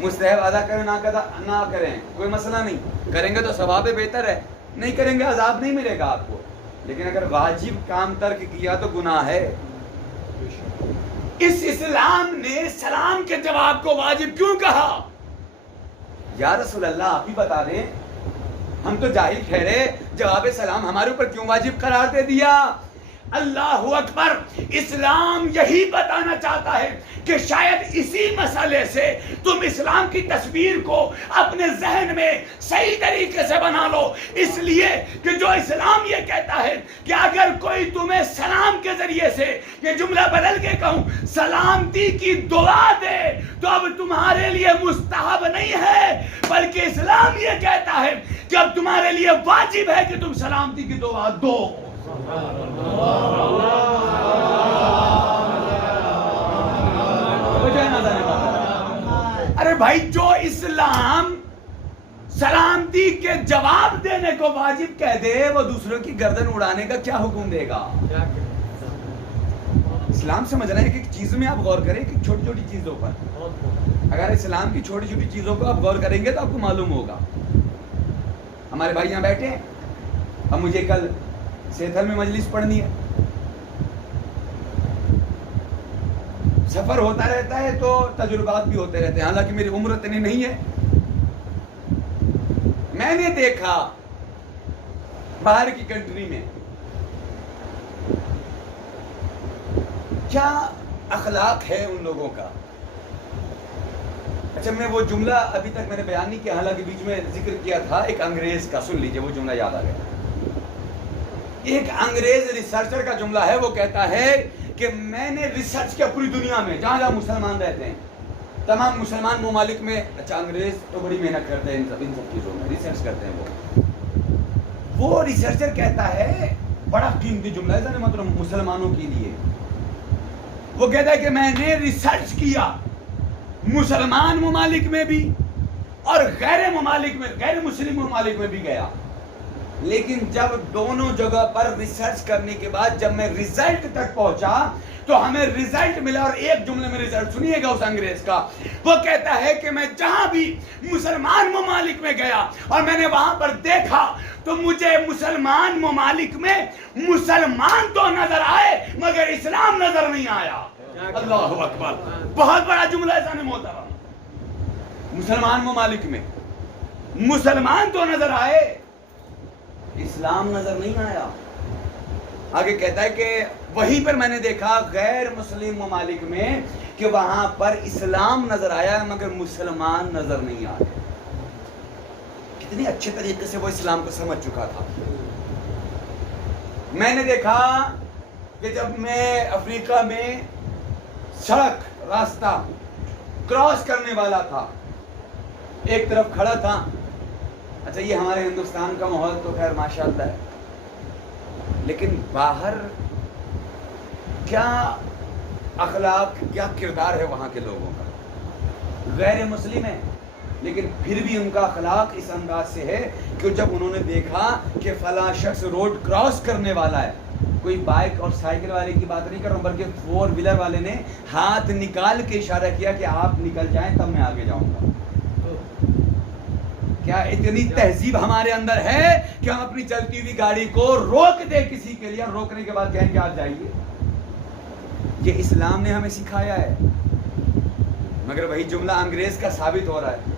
مستحب ادا کریں نہ کریں کوئی مسئلہ نہیں, کریں گے تو ثواب بہتر ہے, نہیں کریں گے عذاب نہیں ملے گا آپ کو. لیکن اگر واجب کام ترک کیا تو گناہ ہے. اس اسلام نے سلام کے جواب کو واجب کیوں کہا؟ یا رسول اللہ آپ ہی بتا دیں، ہم تو جاہل ٹھہرے، جواب سلام ہمارے اوپر کیوں واجب قرار دے دیا؟ اللہ اکبر. اسلام یہی بتانا چاہتا ہے کہ شاید اسی مسئلے سے تم اسلام کی تصویر کو اپنے ذہن میں صحیح طریقے سے بنا لو. اس لیے کہ جو اسلام یہ کہتا ہے کہ اگر کوئی تمہیں سلام کے ذریعے سے، یہ جملہ بدل کے کہوں، سلامتی کی دعا دے تو اب تمہارے لیے مستحب نہیں ہے، بلکہ اسلام یہ کہتا ہے کہ اب تمہارے لیے واجب ہے کہ تم سلامتی کی دعا دو. ارے بھائی، جو اسلام سلامتی کے جواب دینے کو واجب کہہ دے، وہ دوسروں کی گردن اڑانے کا کیا حکم دے گا؟ اسلام سمجھنا ہے کہ ایک چیز میں آپ غور کریں کہ چھوٹی چھوٹی چیزوں پر. اگر اسلام کی چھوٹی چھوٹی چیزوں کو آپ غور کریں گے تو آپ کو معلوم ہوگا. ہمارے بھائی یہاں بیٹھے ہیں، اب مجھے کل سیتھل میں مجلس پڑھنی ہے، سفر ہوتا رہتا ہے تو تجربات بھی ہوتے رہتے ہیں. حالانکہ میری عمر اتنی نہیں ہے. میں نے دیکھا باہر کی کنٹری میں کیا اخلاق ہے ان لوگوں کا. اچھا، میں وہ جملہ ابھی تک میں نے بیان نہیں کیا، حالانکہ بیچ میں ذکر کیا تھا ایک انگریز کا. سن لیجئے، وہ جملہ یاد آ گیا. ایک انگریز ریسرچر کا جملہ ہے. وہ کہتا ہے کہ میں نے ریسرچ کیا پوری دنیا میں جہاں جہاں مسلمان رہتے ہیں، تمام مسلمان ممالک میں. اچھا، انگریز تو بڑی محنت کرتے ہیں ان سب چیزوں میں، ریسرچ کرتے ہیں. وہ ریسرچر کہتا ہے، بڑا قیمتی جملہ ہے مطلب مسلمانوں کے لیے. وہ کہتا ہے کہ میں نے ریسرچ کیا مسلمان ممالک میں بھی اور غیر ممالک میں، غیر مسلم ممالک میں بھی گیا. لیکن جب دونوں جگہ پر ریسرچ کرنے کے بعد جب میں ریزلٹ تک پہنچا تو ہمیں ریزلٹ ملا. اور ایک جملے میں ریزلٹ سنیے گا اس انگریز کا. وہ کہتا ہے کہ میں جہاں بھی مسلمان ممالک میں گیا اور میں نے وہاں پر دیکھا تو مجھے مسلمان ممالک میں مسلمان تو نظر آئے مگر اسلام نظر نہیں آیا. اللہ اکبر. بہت بڑا جملہ ہے سامنے محترم. مسلمان ممالک میں مسلمان تو نظر آئے، اسلام نظر نہیں آیا. آگے کہتا ہے کہ وہیں پر میں نے دیکھا غیر مسلم ممالک میں کہ وہاں پر اسلام نظر آیا مگر مسلمان نظر نہیں آئے. کتنی اچھے طریقے سے وہ اسلام کو سمجھ چکا تھا. میں نے دیکھا کہ جب میں افریقہ میں سڑک راستہ کراس کرنے والا تھا، ایک طرف کھڑا تھا. اچھا، یہ ہمارے ہندوستان کا ماحول تو خیر ماشاءاللہ ہے، لیکن باہر کیا اخلاق، کیا کردار ہے وہاں کے لوگوں کا. غیر مسلم ہے لیکن پھر بھی ان کا اخلاق اس انداز سے ہے کہ جب انہوں نے دیکھا کہ فلاں شخص روڈ کراس کرنے والا ہے، کوئی بائک اور سائیکل والے کی بات نہیں کر رہا ہوں بلکہ 4 ویلر والے نے ہاتھ نکال کے اشارہ کیا کہ آپ نکل جائیں تب میں آگے جاؤں گا. کیا اتنی تہذیب ہمارے اندر ہے کہ ہم اپنی چلتی ہوئی گاڑی کو روک دیں کسی کے لیے، روکنے کے بعد کہیں کہ آپ جائیے. یہ اسلام نے ہمیں سکھایا ہے. مگر وہی جملہ انگریز کا ثابت ہو رہا ہے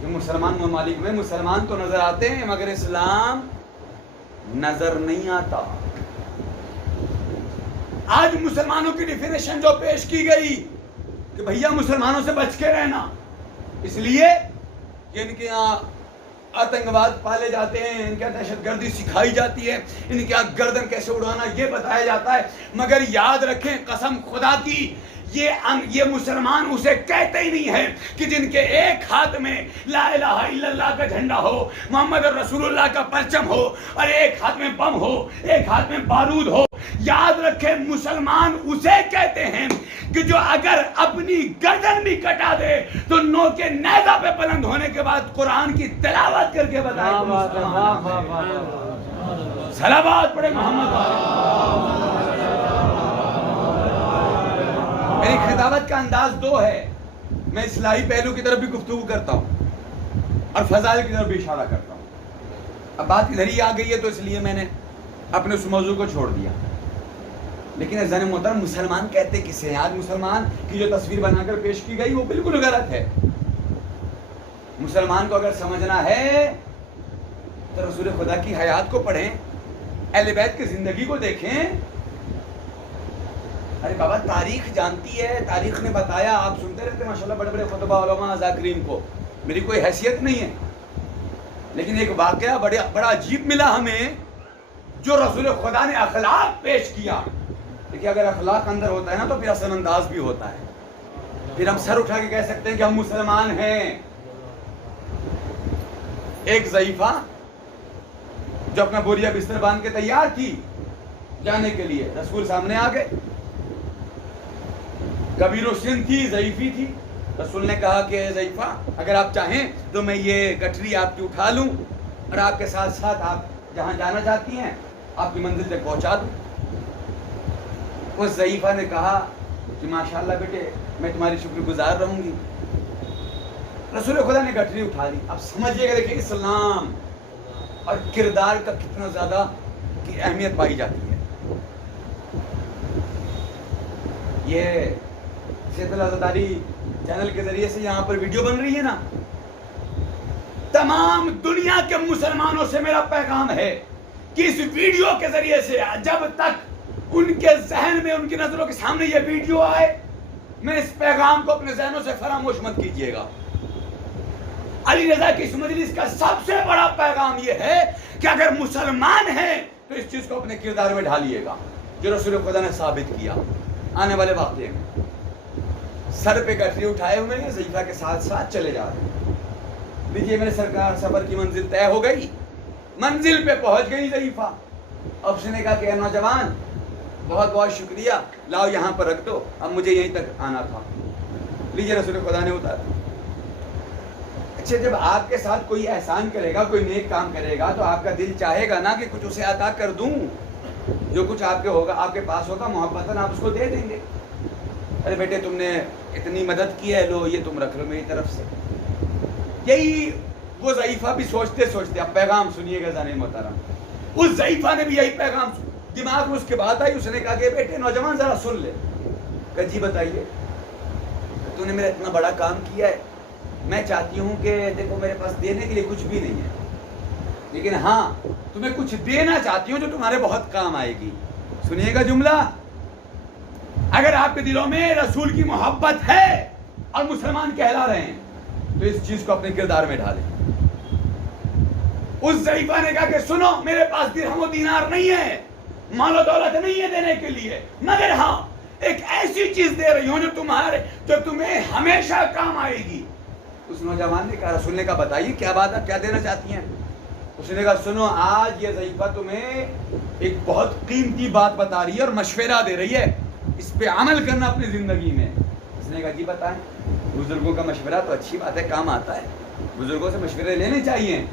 کہ مسلمان ممالک میں مسلمان تو نظر آتے ہیں مگر اسلام نظر نہیں آتا. آج مسلمانوں کی ڈیفینیشن جو پیش کی گئی کہ بھیا مسلمانوں سے بچ کے رہنا، اس لیے کہ ان کے یہاں آتنکواد پالے جاتے ہیں، ان کے یہاں دہشت گردی سکھائی جاتی ہے، ان کے یہاں گردن کیسے اڑانا یہ بتایا جاتا ہے. مگر یاد رکھیں قسم خدا کی، یہ مسلمان اسے کہتے ہی نہیں ہے کہ جن کے ایک ہاتھ میں لا الہ الا اللہ کا جھنڈا ہو، محمد رسول اللہ کا پرچم ہو، اور ایک ہاتھ میں بم ہو، ایک ہاتھ میں بارود ہو. یاد رکھیں مسلمان اسے کہتے ہیں کہ جو اگر اپنی گردن بھی کٹا دے تو نو کے نیزہ پہ بلند ہونے کے بعد قرآن کی تلاوت کر کے بتائے کہ مسلمان. صلوات پڑھے محمد. میری خطابت کا انداز 2 ہے. میں اصلاحی پہلو کی طرف بھی گفتگو کرتا ہوں اور فضائل کی طرف بھی اشارہ کرتا ہوں. اب بات ادھر ہی آ گئی ہے تو اس لیے میں نے اپنے اس موضوع کو چھوڑ دیا. لیکن عزیزان محترم مسلمان کہتے کسے ہیں؟ آج مسلمان کی جو تصویر بنا کر پیش کی گئی وہ بالکل غلط ہے. مسلمان کو اگر سمجھنا ہے تو رسول خدا کی حیات کو پڑھیں, اہل بیت کی زندگی کو دیکھیں. ارے بابا تاریخ جانتی ہے, تاریخ نے بتایا, آپ سنتے رہتے ماشاءاللہ بڑے بڑے خطبہ علماء ذاکرین کو, میری کوئی حیثیت نہیں ہے, لیکن ایک واقعہ بڑا عجیب ملا ہمیں جو رسول خدا نے اخلاق پیش کیا. دیکھیے اگر اخلاق اندر ہوتا ہے نا تو پھر اثر انداز بھی ہوتا ہے, پھر ہم سر اٹھا کے کہہ سکتے ہیں کہ ہم مسلمان ہیں. ایک ضعیفہ جو اپنا بوریا بستر باندھ کے تیار تھی جانے کے لیے, رسول سامنے آ گئے. کبیر السن تھی, ضعیفی تھی. رسول نے کہا کہ ضعیفہ اگر آپ چاہیں تو میں یہ گٹھری آپ کی اٹھا لوں اور آپ کے ساتھ ساتھ آپ جہاں جانا چاہتی ہیں آپ کی منزل تک پہنچا دوں. اس ضعیفہ نے کہا کہ ماشاءاللہ بیٹے میں تمہاری شکر گزار رہوں گی. رسول خدا نے گٹھری اٹھا لی. اب سمجھیے گا دیکھیں اسلام اور کردار کا کتنا زیادہ کی اہمیت پائی جاتی ہے. یہ سید العزاداری چینل کے ذریعے سے یہاں پر ویڈیو بن رہی ہے نا, تمام دنیا کے مسلمانوں سے میرا پیغام ہے کہ اس ویڈیو کے ذریعے سے جب تک ان کے ذہن میں, ان کی نظروں کے سامنے یہ ویڈیو آئے, میں اس پیغام کو اپنے ذہنوں سے فراموش مت کیجیے گا. علی رضا کی اس مجلس کا سب سے بڑا پیغام یہ ہے کہ اگر مسلمان ہیں تو اس چیز کو اپنے کردار میں ڈھالیے گا جو رسول خدا نے ثابت کیا. آنے والے واقعے میں سر پہ گٹھری اٹھائے ہوئے ہیں, ضعیفہ کے ساتھ ساتھ چلے جا رہے ہیں. لیجیے میرے سرکار, سفر کی منزل طے ہو گئی, منزل پہ پہنچ گئی ضعیفہ. اب اس نے کہا کہ اے نوجوان بہت بہت شکریہ, لاؤ یہاں پر رکھ دو, اب مجھے یہیں تک آنا تھا. لیجیے رسول خدا نے اتارا. اچھا جب آپ کے ساتھ کوئی احسان کرے گا, کوئی نیک کام کرے گا تو آپ کا دل چاہے گا نا کہ کچھ اسے عطا کر دوں. جو کچھ آپ کے ہوگا, آپ کے پاس ہوگا, محبتاً آپ اس کو دے دیں گے. ارے بیٹے تم نے اتنی مدد کی ہے, لو یہ تم رکھ لو میری طرف سے. یہی وہ ضعیفہ بھی سوچتے سوچتے, اب پیغام سنیے گا زانے محترم, اس ضعیفہ نے بھی یہی پیغام دماغ میں اس کے بات آئی. اس نے کہا کہ بیٹے نوجوان ذرا سن لے. کہ جی بتائیے. تو نے میرا اتنا بڑا کام کیا ہے, میں چاہتی ہوں کہ دیکھو میرے پاس دینے کے لیے کچھ بھی نہیں ہے, لیکن ہاں تمہیں کچھ دینا چاہتی ہوں جو تمہارے بہت کام آئے گی. سنیے گا جملہ, اگر آپ کے دلوں میں رسول کی محبت ہے اور مسلمان کہلا رہے ہیں تو اس چیز کو اپنے کردار میں ڈالیں. اس ضعیفہ نے کہا کہ سنو, میرے پاس درہم و دینار نہیں ہے, مال و دولت نہیں ہے دینے کے لیے, مگر ہاں ایک ایسی چیز دے رہی ہوں جو تمہیں ہمیشہ کام آئے گی. اس نوجوان نے کہا, رسول نے کہا بتائیے کیا بات ہے, کیا دینا چاہتی ہیں؟ اس نے کہا سنو, آج یہ ضعیفہ تمہیں ایک بہت قیمتی بات بتا رہی ہے اور مشورہ دے رہی ہے, اس پہ عمل کرنا اپنی زندگی میں. اس نے کہا جی بتائیں. بزرگوں کا مشورہ تو اچھی بات ہے, کام آتا ہے, بزرگوں سے مشورے لینے چاہیے.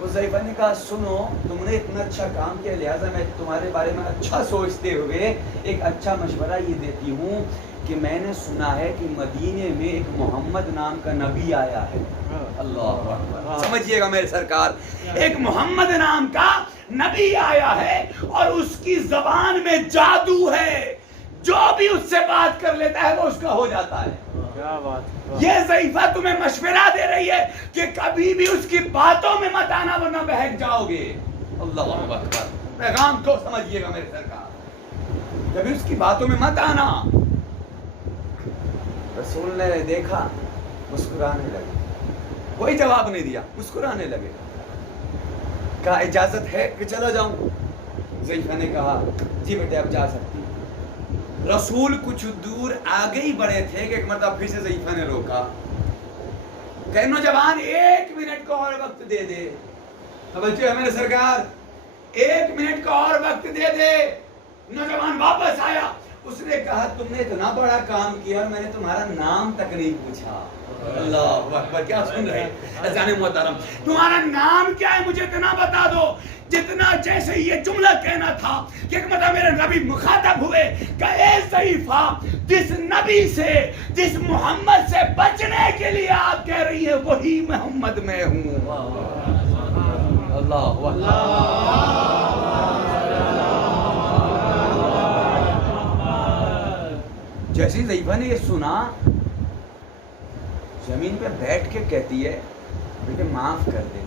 اس ضعیفہ نے کہا سنو, تم نے اتنا اچھا کام کیا, لہٰذا میں تمہارے بارے میں اچھا سوچتے ہوئے ایک اچھا مشورہ یہ دیتی ہوں کہ میں نے سنا ہے کہ مدینے میں ایک محمد نام کا نبی آیا ہے. اللہ اکبر, سمجھیے گا میرے سرکار, ایک محمد نام کا نبی آیا ہے اور اس کی زبان میں جادو ہے, جو بھی اس سے بات کر لیتا ہے وہ اس کا ہو جاتا ہے. کیا بات. یہ ضعیفہ تمہیں مشورہ دے رہی ہے کہ کبھی بھی اس کی باتوں میں مت آنا ورنہ بہک جاؤ گے. اللہ اکبر, پیغام کو سمجھیے گا میرے سرکار, کبھی اس کی باتوں میں مت آنا. رسول نے دیکھا, مسکرانے لگے, کوئی جواب نہیں دیا, مسکرانے لگے. کہا اجازت ہے کہ چلا جاؤں؟ ضعیفہ نے کہا جی بیٹے اب جا سکتی. رسول کچھ دور آگے ہی بڑھے تھے کہ ایک مرتبہ پھر سے ضعیفہ نے روکا. کہ نوجوان 1 منٹ کا اور وقت دے دے. توجہ ہے میرے سرکار, 1 منٹ کا اور وقت دے دے. نوجوان واپس آیا, اس نے کہا تم نے اتنا بڑا کام کیا اور میں نے تمہارا نام تک نہیں پوچھا. اللہ اکبر, کیا سن رہے ہیں جانے محترم, تمہارا نام کیا ہے مجھے اتنا بتا دو. جتنا جیسے یہ جملہ کہنا تھا کہ ایک مرتبہ میرے نبی مخاطب ہوئے کہ اے ضعیفہ, جس نبی سے, جس محمد سے بچنے کے لیے آپ کہہ رہی ہیں وہی محمد میں ہوں. اللہ اکبر۔ جیسی ضعیفہ نے یہ سنا زمین پہ بیٹھ کے کہتی ہے مجھے معاف کر دے،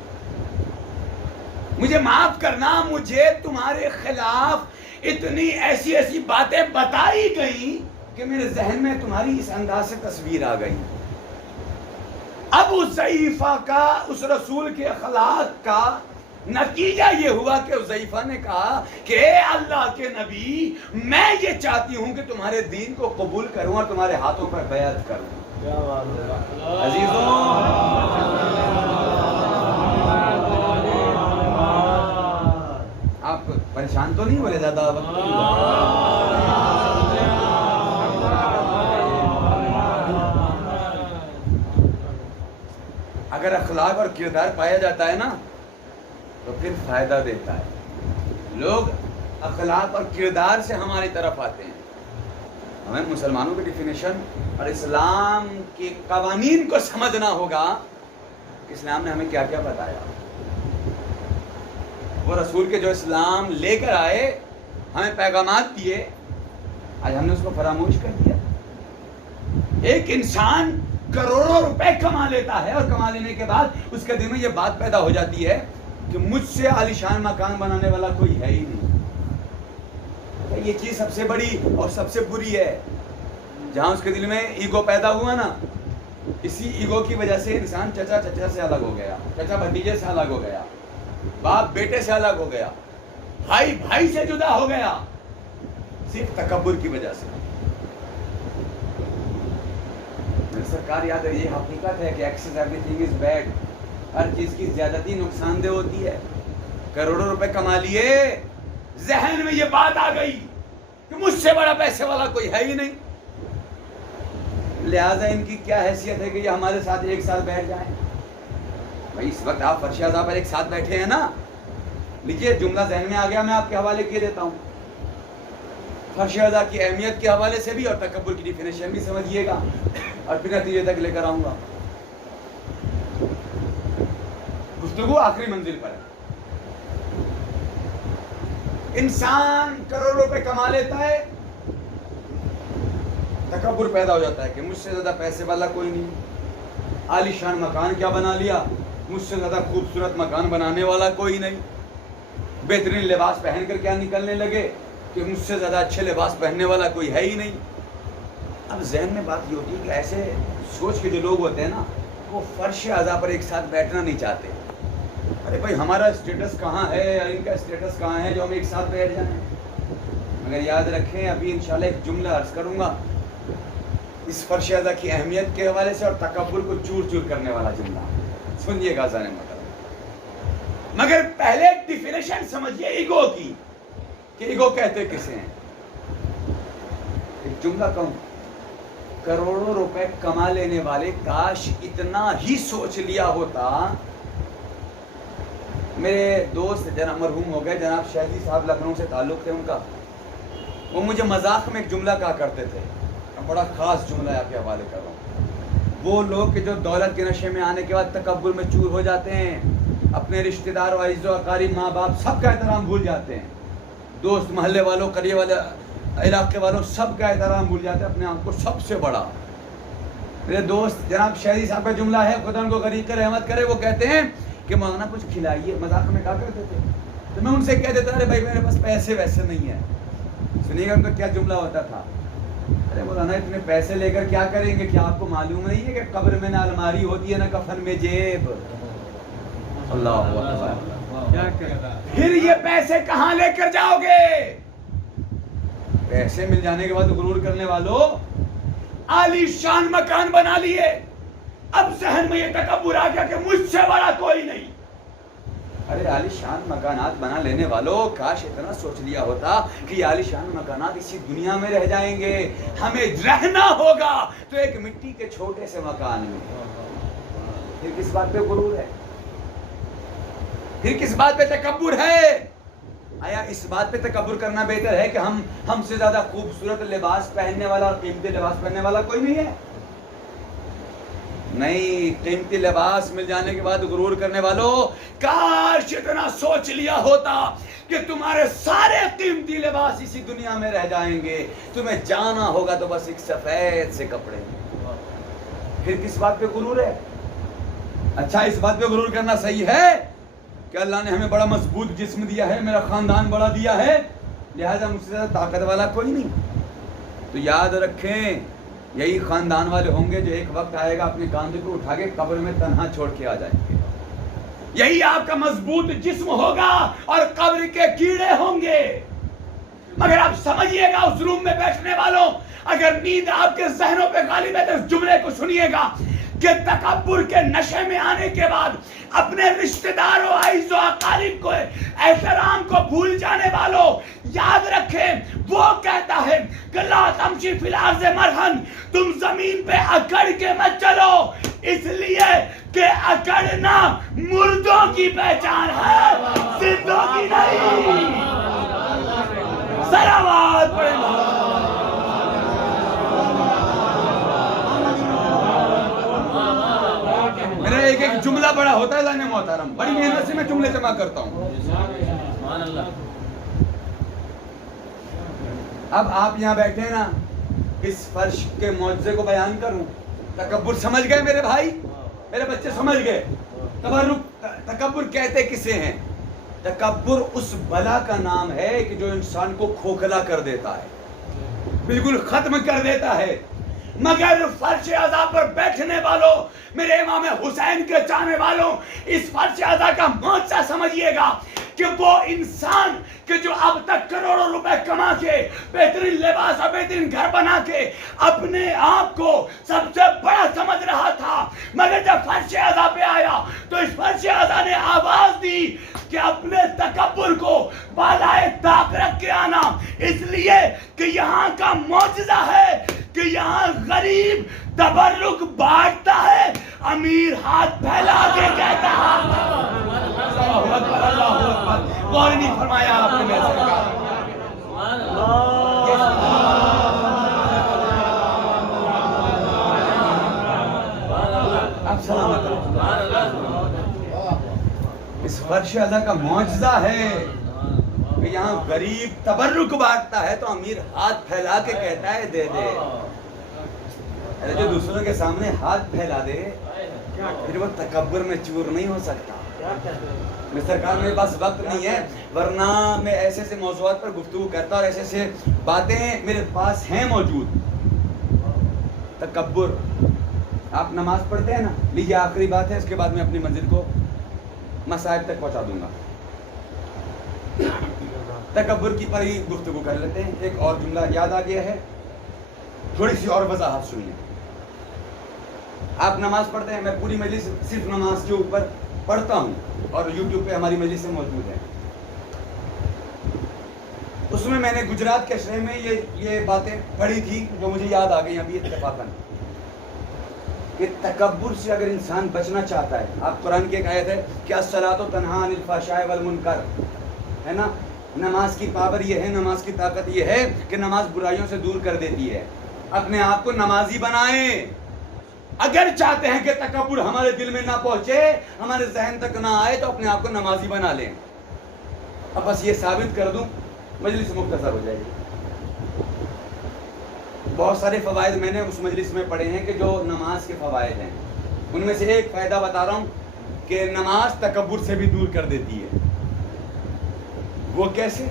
مجھے معاف کرنا، مجھے تمہارے خلاف اتنی ایسی ایسی باتیں بتائی گئی کہ میرے ذہن میں تمہاری اس انداز سے تصویر آ گئی۔ اب اس ضعیفہ کا، اس رسول کے اخلاق کا نتیجہ یہ ہوا کہ اس ضعیفہ نے کہا کہ اے اللہ کے نبی، میں یہ چاہتی ہوں کہ تمہارے دین کو قبول کروں اور تمہارے ہاتھوں پر بیعت کروں۔ عزیزوں، آپ پریشان تو نہیں بولے زیادہ وقت؟ اگر اخلاق اور کردار پایا جاتا ہے نا تو پھر فائدہ دیتا ہے۔ لوگ اخلاق اور کردار سے ہماری طرف آتے ہیں۔ ہمیں مسلمانوں کی ڈیفینیشن اور اسلام کے قوانین کو سمجھنا ہوگا کہ اسلام نے ہمیں کیا کیا بتایا۔ وہ رسول کے جو اسلام لے کر آئے، ہمیں پیغامات دیے، آج ہم نے اس کو فراموش کر دیا۔ ایک انسان کروڑوں روپے کما لیتا ہے اور کما لینے کے بعد اس کے دل میں یہ بات پیدا ہو جاتی ہے کہ مجھ سے عالیشان مکان بنانے والا کوئی ہے ہی نہیں۔ یہ چیز سب سے بڑی اور سب سے بری ہے۔ جہاں اس کے دل میں ایگو پیدا ہوا نا، اسی ایگو کی وجہ سے انسان چچا سے الگ ہو گیا، چچا بھتیجے سے الگ ہو گیا، باپ بیٹے سے الگ ہو گیا، بھائی سے جدا ہو گیا، صرف تکبر کی وجہ سے۔ سرکار یاد ہے، یہ حقیقت ہے کہ excess everything is bad, ہر چیز کی زیادتی نقصان دہ ہوتی ہے۔ کروڑوں روپے کما لیے، ذہن میں یہ بات آ گئی کہ مجھ سے بڑا پیسے والا کوئی ہے ہی نہیں، لہٰذا ان کی کیا حیثیت ہے کہ یہ ہمارے ساتھ ایک ساتھ بیٹھ جائیں۔ بھائی اس وقت آپ فرش اعضاء پر ایک ساتھ بیٹھے ہیں نا، لیجیے جملہ ذہن میں آ گیا، میں آپ کے حوالے کیے دیتا ہوں۔ فرش اعضاء کی اہمیت کے حوالے سے بھی اور تکبر کی ڈیفینیشن بھی سمجھیے گا اور پھر نتیجے تک لے کر آؤں گا۔ گفتگو آخری منزل پر ہے۔ انسان کروڑ روپے کما لیتا ہے، تکبر پیدا ہو جاتا ہے کہ مجھ سے زیادہ پیسے والا کوئی نہیں، عالیشان مکان کیا بنا لیا، مجھ سے زیادہ خوبصورت مکان بنانے والا کوئی نہیں، بہترین لباس پہن کر کیا نکلنے لگے کہ مجھ سے زیادہ اچھے لباس پہننے والا کوئی ہے ہی نہیں۔ اب ذہن میں بات یہ ہوتی ہے کہ ایسے سوچ کے جو لوگ ہوتے ہیں نا، وہ فرش اعضاء پر ایک ساتھ بیٹھنا نہیں چاہتے۔ ارے بھائی ہمارا اسٹیٹس کہاں ہے اور ان کا اسٹیٹس کہاں ہے جو ہم ایک ساتھ بیٹھ جائیں؟ مگر یاد رکھیں، ابھی انشاءاللہ ایک جملہ عرض کروں گا اس فرش اعضاء کی اہمیت کے حوالے سے اور تکبر کو چور چور کرنے والا جملہ، سنیے گا ذہن میں۔ مگر پہلے ڈیفینیشن سمجھیے ایگو کی کہ ایگو کہتے کسے ہیں۔ ایک جملہ کہوں، کروڑوں روپے کما لینے والے کاش اتنا ہی سوچ لیا ہوتا۔ میرے دوست جناب مرحوم ہو گئے، جناب شہزی صاحب لکھنؤ سے تعلق تھے ان کا، وہ مجھے مذاق میں ایک جملہ کہا کرتے تھے، بڑا خاص جملہ آپ کے حوالے کر رہا ہوں۔ وہ لوگ کہ جو دولت کے نشے میں آنے کے بعد تکبر میں چور ہو جاتے ہیں، اپنے رشتہ دار و عزیز و اقارب، ماں باپ سب کا احترام بھول جاتے ہیں، دوست محلے والوں، قریے والے، علاقے والوں سب کا احترام بھول جاتے ہیں، اپنے آپ کو سب سے بڑا۔ میرے دوست جناب شہزی صاحب کا جملہ ہے، خدا ان کو غریق کر رحمت کرے، وہ کہتے ہیں کہ مولانا کچھ کھلائیے، مذاق میں کہا کرتے تھے، تو میں ان سے کہہ دیتا ارے بھائی میرے پاس پیسے ویسے نہیں ہیں۔ سنیے گا ان کا کیا جملہ ہوتا تھا، ارے مولانا اتنے پیسے لے کر کیا کریں گے، کیا آپ کو معلوم نہیں ہے کہ قبر میں نہ الماری ہوتی ہے نہ کفن میں جیب۔ اللہ اکبر، پھر یہ پیسے کہاں لے کر جاؤ گے؟ پیسے مل جانے کے بعد غرور کرنے والوں عالی شان مکان بنا لیے، اب ذہن میں یہ تکبر آ گیا کہ مجھ سے بڑا کوئی نہیں۔ ارے عالی شان مکانات بنا لینے والوں، کاش اتنا سوچ لیا ہوتا کہ یہ عالی شان مکانات اسی دنیا میں رہ جائیں گے، ہمیں رہنا ہوگا تو ایک مٹی کے چھوٹے سے مکان میں۔ پھر کس بات پہ غرور ہے؟ پھر کس بات پہ تکبر ہے؟ آیا اس بات پہ تکبر کرنا بہتر ہے کہ ہم سے زیادہ خوبصورت لباس پہننے والا اور قیمتی لباس پہننے والا کوئی نہیں ہے؟ نہیں قیمتی لباس مل جانے کے بعد غرور کرنے والوں، کاش اتنا سوچ لیا ہوتا کہ تمہارے سارے قیمتی لباس اسی دنیا میں رہ جائیں گے، تمہیں جانا ہوگا تو بس ایک سفید سے کپڑے، پھر کس بات پہ غرور ہے؟ اچھا اس بات پہ غرور کرنا صحیح ہے کہ اللہ نے ہمیں بڑا مضبوط جسم دیا ہے، میرا خاندان بڑا دیا ہے، لہذا مجھ سے زیادہ طاقت والا کوئی نہیں. تو یاد رکھیں یہی خاندان والے ہوں گے جو ایک وقت آئے گا اپنے کاندھے کو اٹھا کے قبر میں تنہا چھوڑ کے آ جائیں گے. یہی آپ کا مضبوط جسم ہوگا اور قبر کے کیڑے ہوں گے. مگر آپ سمجھیے گا اس روم میں بیٹھنے والوں، اگر نیند آپ کے ذہنوں پہ غالب ہے تو اس جملے کو سنیے گا کہ تکبر کے نشے میں آنے کے بعد اپنے رشتہ داروں، اعز و اقارب کو، احترام کو بھول جانے والوں، یاد رکھیں وہ کہتا ہے کہ لا تمشی فی الارض مرحن، تم زمین پہ اکڑ کے مت چلو، اس لیے کہ اکڑنا مردوں کی پہچان ہے، زندوں کی نہیں. صلوات پڑھیں. میرا ایک ایک جملہ بڑا ہوتا ہے لانے محترم، بڑی محنت سے میں جملے جمع کرتا ہوں. اب آپ یہاں بیٹھے ہیں نا، اس فرش کے معجزے کو بیان کروں. تکبر سمجھ گئے میرے بھائی، میرے بچے سمجھ گئے. تکبر کہتے کسے ہیں؟ تکبر اس بلا کا نام ہے کہ جو انسان کو کھوکھلا کر دیتا ہے، بالکل ختم کر دیتا ہے. مگر فرش عزا پر بیٹھنے والوں، میرے امام حسین کے چاہنے والوں، اس فرش عزا کا معجزہ سمجھیے گا کہ وہ انسان کہ جو اب تک کروڑوں روپے کما کے، بہترین لباس اور بہترین گھر بنا کے اپنے آپ کو سب سے بڑا سمجھ رہا تھا، مگر جب فرش عزا پہ آیا تو اس فرش عزا نے آواز دی کہ اپنے تکبر کو بالائے طاق رکھ کے آنا، اس لیے کہ یہاں کا معجزہ ہے کہ یہاں غریب تبرک بانٹتا ہے، امیر ہاتھ پھیلا کے کہتا ہے. اللہ اکبر، اللہ اکبر. غور نہیں فرمایا آپ نے میرے سرکار. اب سلامت رہو. اس فرش عزا کا معجزہ ہے کہ یہاں غریب تبرک بانٹتا ہے تو امیر ہاتھ پھیلا کے کہتا ہے دے دے. جو دوسروں کے سامنے ہاتھ پھیلا دے پھر وہ تکبر میں چور نہیں ہو سکتا. میرے سرکار میرے پاس وقت نہیں ہے ورنہ میں ایسے ایسے موضوعات پر گفتگو کرتا اور ایسے ایسے باتیں میرے پاس ہیں موجود. تکبر، آپ نماز پڑھتے ہیں نا، لیجیے آخری بات ہے، اس کے بعد میں اپنی منزل کو مصائب تک پہنچا دوں گا. تکبر کی پر ہی گفتگو کر لیتے ہیں. ایک اور جملہ یاد آ گیا ہے، تھوڑی سی اور وضاحت سنیے. آپ نماز پڑھتے ہیں، میں پوری مجلس صرف نماز کے اوپر پڑھتا ہوں اور یوٹیوب پہ ہماری مجلس سے موجود ہے. اس میں نے گجرات کے شہر میں یہ باتیں پڑھی تھی جو مجھے یاد آ گئی ابھی اتفاقاً، کہ تکبر سے اگر انسان بچنا چاہتا ہے، آپ قرآن کی ایک آیت ہے کہ الصلاۃ تنہی عن الفحشاء والمنکر، ہے نا، نماز کی پاور یہ ہے، نماز کی طاقت یہ ہے کہ نماز برائیوں سے دور کر دیتی ہے. اپنے آپ کو نمازی بنائیں. اگر چاہتے ہیں کہ تکبر ہمارے دل میں نہ پہنچے، ہمارے ذہن تک نہ آئے، تو اپنے آپ کو نمازی بنا لیں. اب بس یہ ثابت کر دوں، مجلس مختصر ہو جائے گی. بہت سارے فوائد میں نے اس مجلس میں پڑھے ہیں کہ جو نماز کے فوائد ہیں. ان میں سے ایک فائدہ بتا رہا ہوں کہ نماز تکبر سے بھی دور کر دیتی ہے. وہ کیسے؟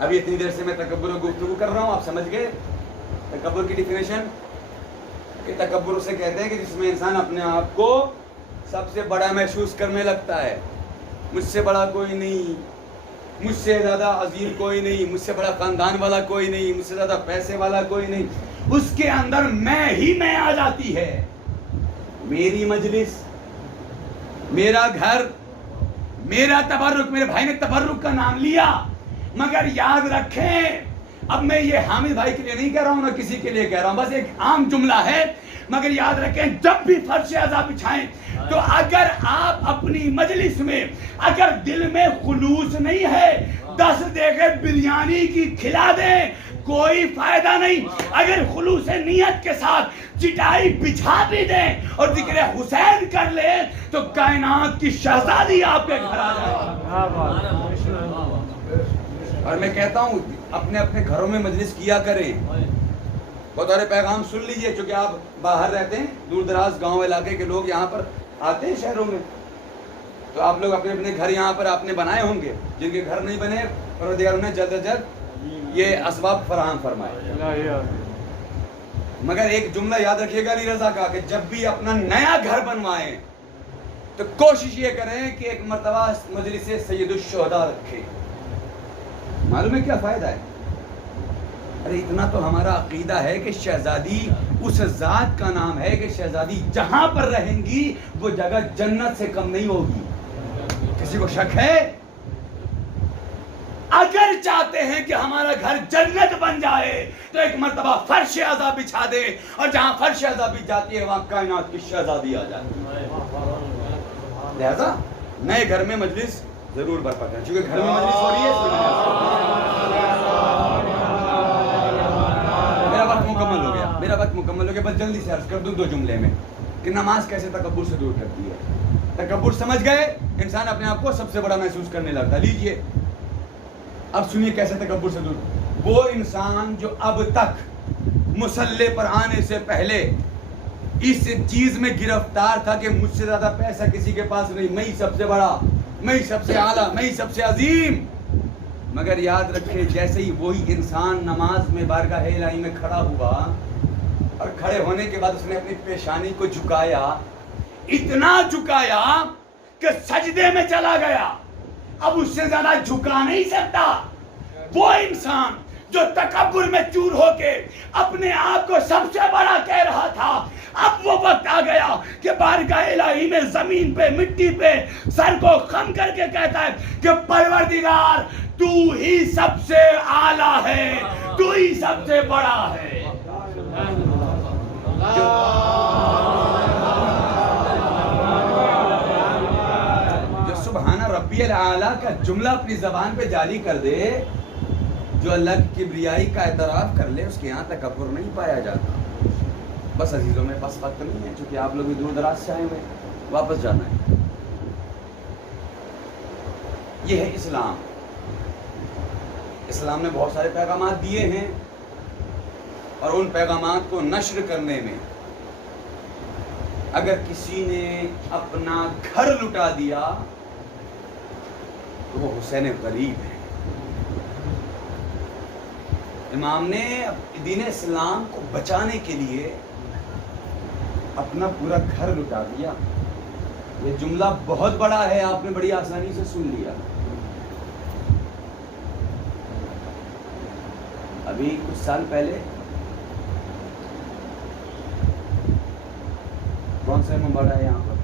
ابھی اتنی دیر سے میں تکبر و گفتگو کر رہا ہوں، آپ سمجھ گئے تکبر کی ڈیفینیشن؟ کہ تکبر اسے کہتے ہیں کہ جس میں انسان اپنے آپ کو سب سے بڑا محسوس کرنے لگتا ہے. مجھ سے بڑا کوئی نہیں، مجھ سے زیادہ عظیم کوئی نہیں، مجھ سے بڑا خاندان والا کوئی نہیں، مجھ سے زیادہ پیسے والا کوئی نہیں. اس کے اندر میں آ جاتی ہے. میری مجلس، میرا گھر، میرا تبرک. میرے بھائی نے تبرک کا نام لیا، مگر یاد رکھیں، اب میں یہ حامد بھائی کے لیے نہیں کہہ رہا ہوں، نہ کسی کے لیے کہہ رہا ہوں، بس ایک عام جملہ ہے. مگر یاد رکھیں جب بھی فرش عزا بچھائیں تو اگر آپ اپنی مجلس میں اگر دل میں خلوص نہیں ہے، 10 دیگیں بریانی کی کھلا دیں، کوئی فائدہ نہیں. اگر خلوص نیت کے ساتھ چٹائی بچھا بھی دیں اور ذکر حسین کر لیں تو کائنات کی شہزادی آپ کے گھر آ جائے. اور میں کہتا ہوں اپنے اپنے گھروں میں مجلس کیا کریں. بطور پیغام سن لیجئے، چونکہ آپ باہر رہتے ہیں، دور دراز گاؤں علاقے کے لوگ یہاں پر آتے ہیں شہروں میں، تو آپ لوگ اپنے اپنے گھر یہاں پر آپ نے بنائے ہوں گے. جن کے گھر نہیں بنے پروردگار انہیں جلد از جلد یہ اسباب فراہم فرمائے. مگر ایک جملہ یاد رکھیے گا علی رضا کا، کہ جب بھی اپنا نیا گھر بنوائیں تو کوشش یہ کریں کہ ایک مرتبہ مجلس سید الشہداء رکھیں. معلوم ہے کیا فائدہ ہے؟ ارے اتنا تو ہمارا عقیدہ ہے کہ شہزادی اس ذات کا نام ہے کہ شہزادی جہاں پر رہیں گی وہ جگہ جنت سے کم نہیں ہوگی. کسی کو شک ہے؟ اگر چاہتے ہیں کہ ہمارا گھر جنت بن جائے تو ایک مرتبہ فرش عزا بچھا دے، اور جہاں فرش عزا بچھ جاتی ہے وہاں کائنات کی شہزادی آ جاتی ہے. لہذا نئے گھر میں مجلس ضرور برپا کریں، چونکہ گھر میں مجلس ہو رہی ہے. میرا وقت مکمل ہو گیا. بس جلدی سے عرض کر دوں 2 جملے میں کہ نماز کیسے تکبر سے دور کرتی ہے. تکبر سمجھ گئے؟ انسان اپنے آپ کو سب سے بڑا محسوس کرنے لگتا. لیجئے اب سنیے کیسے تکبر سے دور. وہ انسان جو اب تک مصلی پر آنے سے پہلے اس چیز میں گرفتار تھا کہ مجھ سے زیادہ پیسہ کسی کے پاس نہیں، میں ہی سب سے بڑا، میں ہی سب سے اعلیٰ، میں ہی سب سے عظیم. مگر یاد رکھے جیسے ہی وہی انسان نماز میں بارگاہ الہی میں کھڑا ہوا اور کھڑے ہونے کے بعد اس نے اپنی پیشانی کو جھکایا، اتنا جھکایا کہ سجدے میں چلا گیا، اب اس سے زیادہ جھکا نہیں سکتا. وہ انسان جو تکبر میں چور ہو کے اپنے آپ کو سب سے بڑا کہہ رہا تھا، اب وہ وقت آ گیا کہ بارگاہ الہی میں زمین پہ مٹی پہ سر کو خم کر کے کہتا ہے کہ پروردگار تو ہی سب سے اعلیٰ ہے، تو ہی سب سے بڑا ہے. جو سبحان ربی الاعلیٰ کا جملہ اپنی زبان پہ جاری کر دے، جو اللہ کی کبریائی کا اعتراف کر لے، اس کے یہاں تکبر نہیں پایا جاتا. بس عزیزوں میں بس وقت نہیں ہے، چونکہ آپ لوگ بھی دور دراز سے آئے ہوئے، واپس جانا ہے. یہ ہے اسلام. اسلام نے بہت سارے پیغامات دیے ہیں، اور ان پیغامات کو نشر کرنے میں اگر کسی نے اپنا گھر لٹا دیا تو وہ حسین غریب ہے. امام نے دین اسلام کو بچانے کے لیے اپنا پورا گھر لٹا دیا. یہ جملہ بہت بڑا ہے، آپ نے بڑی آسانی سے سن لیا. ابھی کچھ سال پہلے کون سا امام باڑہ ہے یہاں پر؟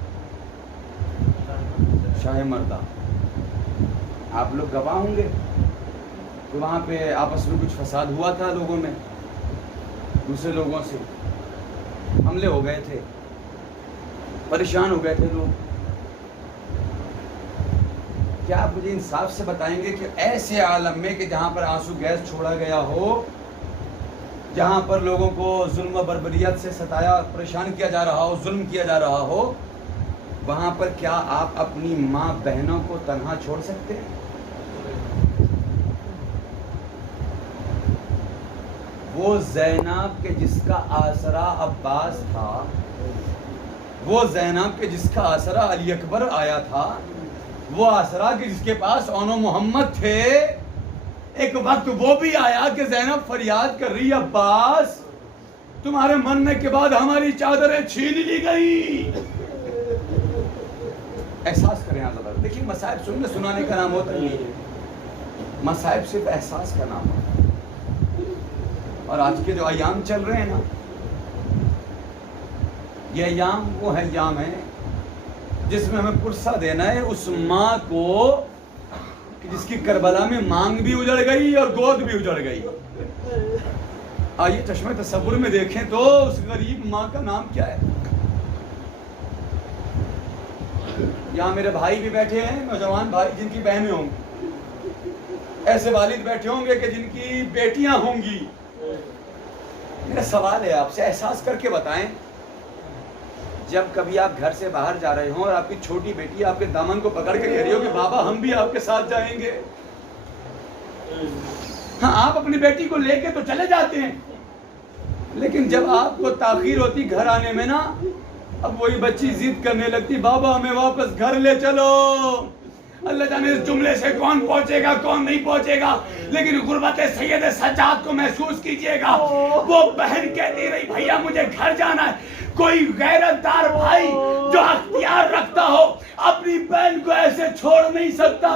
شاہ مردہ. آپ لوگ گواہ ہوں گے کہ وہاں پہ آپس میں کچھ فساد ہوا تھا، لوگوں میں دوسرے لوگوں سے حملے ہو گئے تھے، پریشان ہو گئے تھے لوگ. کیا آپ مجھے انصاف سے بتائیں گے کہ ایسے عالم میں کہ جہاں پر آنسو گیس چھوڑا گیا ہو، جہاں پر لوگوں کو ظلم و بربریت سے ستایا، پریشان کیا جا رہا ہو، ظلم کیا جا رہا ہو، وہاں پر کیا آپ اپنی ماں بہنوں کو تنہا چھوڑ سکتے ہیں؟ وہ زینب کے جس کا آسرا عباس تھا، وہ زینب کے جس کا آسرا علی اکبر آیا تھا، وہ آسرا کے جس کے پاس اونو محمد تھے، ایک وقت وہ بھی آیا کہ زینب فریاد کر رہی، عباس تمہارے مرنے کے بعد ہماری چادریں چھین لی گئی. احساس کریں حضرت. دیکھیے مصائب سننے سنانے کا نام ہوتا نہیں ہے، مصائب صرف احساس کا نام ہوتا ہے. اور آج کے جو ایام چل رہے ہیں نا، یہ ایام وہ ایام ہیں جس میں ہمیں پرسہ دینا ہے اس ماں کو جس کی کربلا میں مانگ بھی اجڑ گئی اور گود بھی اجڑ گئی. آئیے چشمہ تصور میں دیکھیں تو اس غریب ماں کا نام کیا ہے. یہاں میرے بھائی بھی بیٹھے ہیں، نوجوان بھائی جن کی بہنیں ہوں گی، ایسے والد بیٹھے ہوں گے کہ جن کی بیٹیاں ہوں گی. میرا سوال ہے آپ سے، احساس کر کے بتائیں، جب کبھی آپ گھر سے باہر جا رہے ہوں اور آپ کی چھوٹی بیٹی آپ کے دامن کو پکڑ کے کہہ رہی ہو کہ بابا ہم بھی آپ کے ساتھ جائیں گے، ہاں آپ اپنی بیٹی کو لے کے تو چلے جاتے ہیں، لیکن جب آپ کو تاخیر ہوتی گھر آنے میں نا، اب وہی بچی ضد کرنے لگتی بابا ہمیں واپس گھر لے چلو۔ اللہ جانے اس جملے سے کون پہنچے گا کون نہیں پہنچے گا، لیکن غربت سید سجاد کو محسوس کیجئے گا۔ وہ بہن کہتی رہی بھیا مجھے گھر جانا ہے۔ کوئی غیرت دار بھائی جو اختیار رکھتا ہو اپنی بہن کو ایسے چھوڑ نہیں سکتا،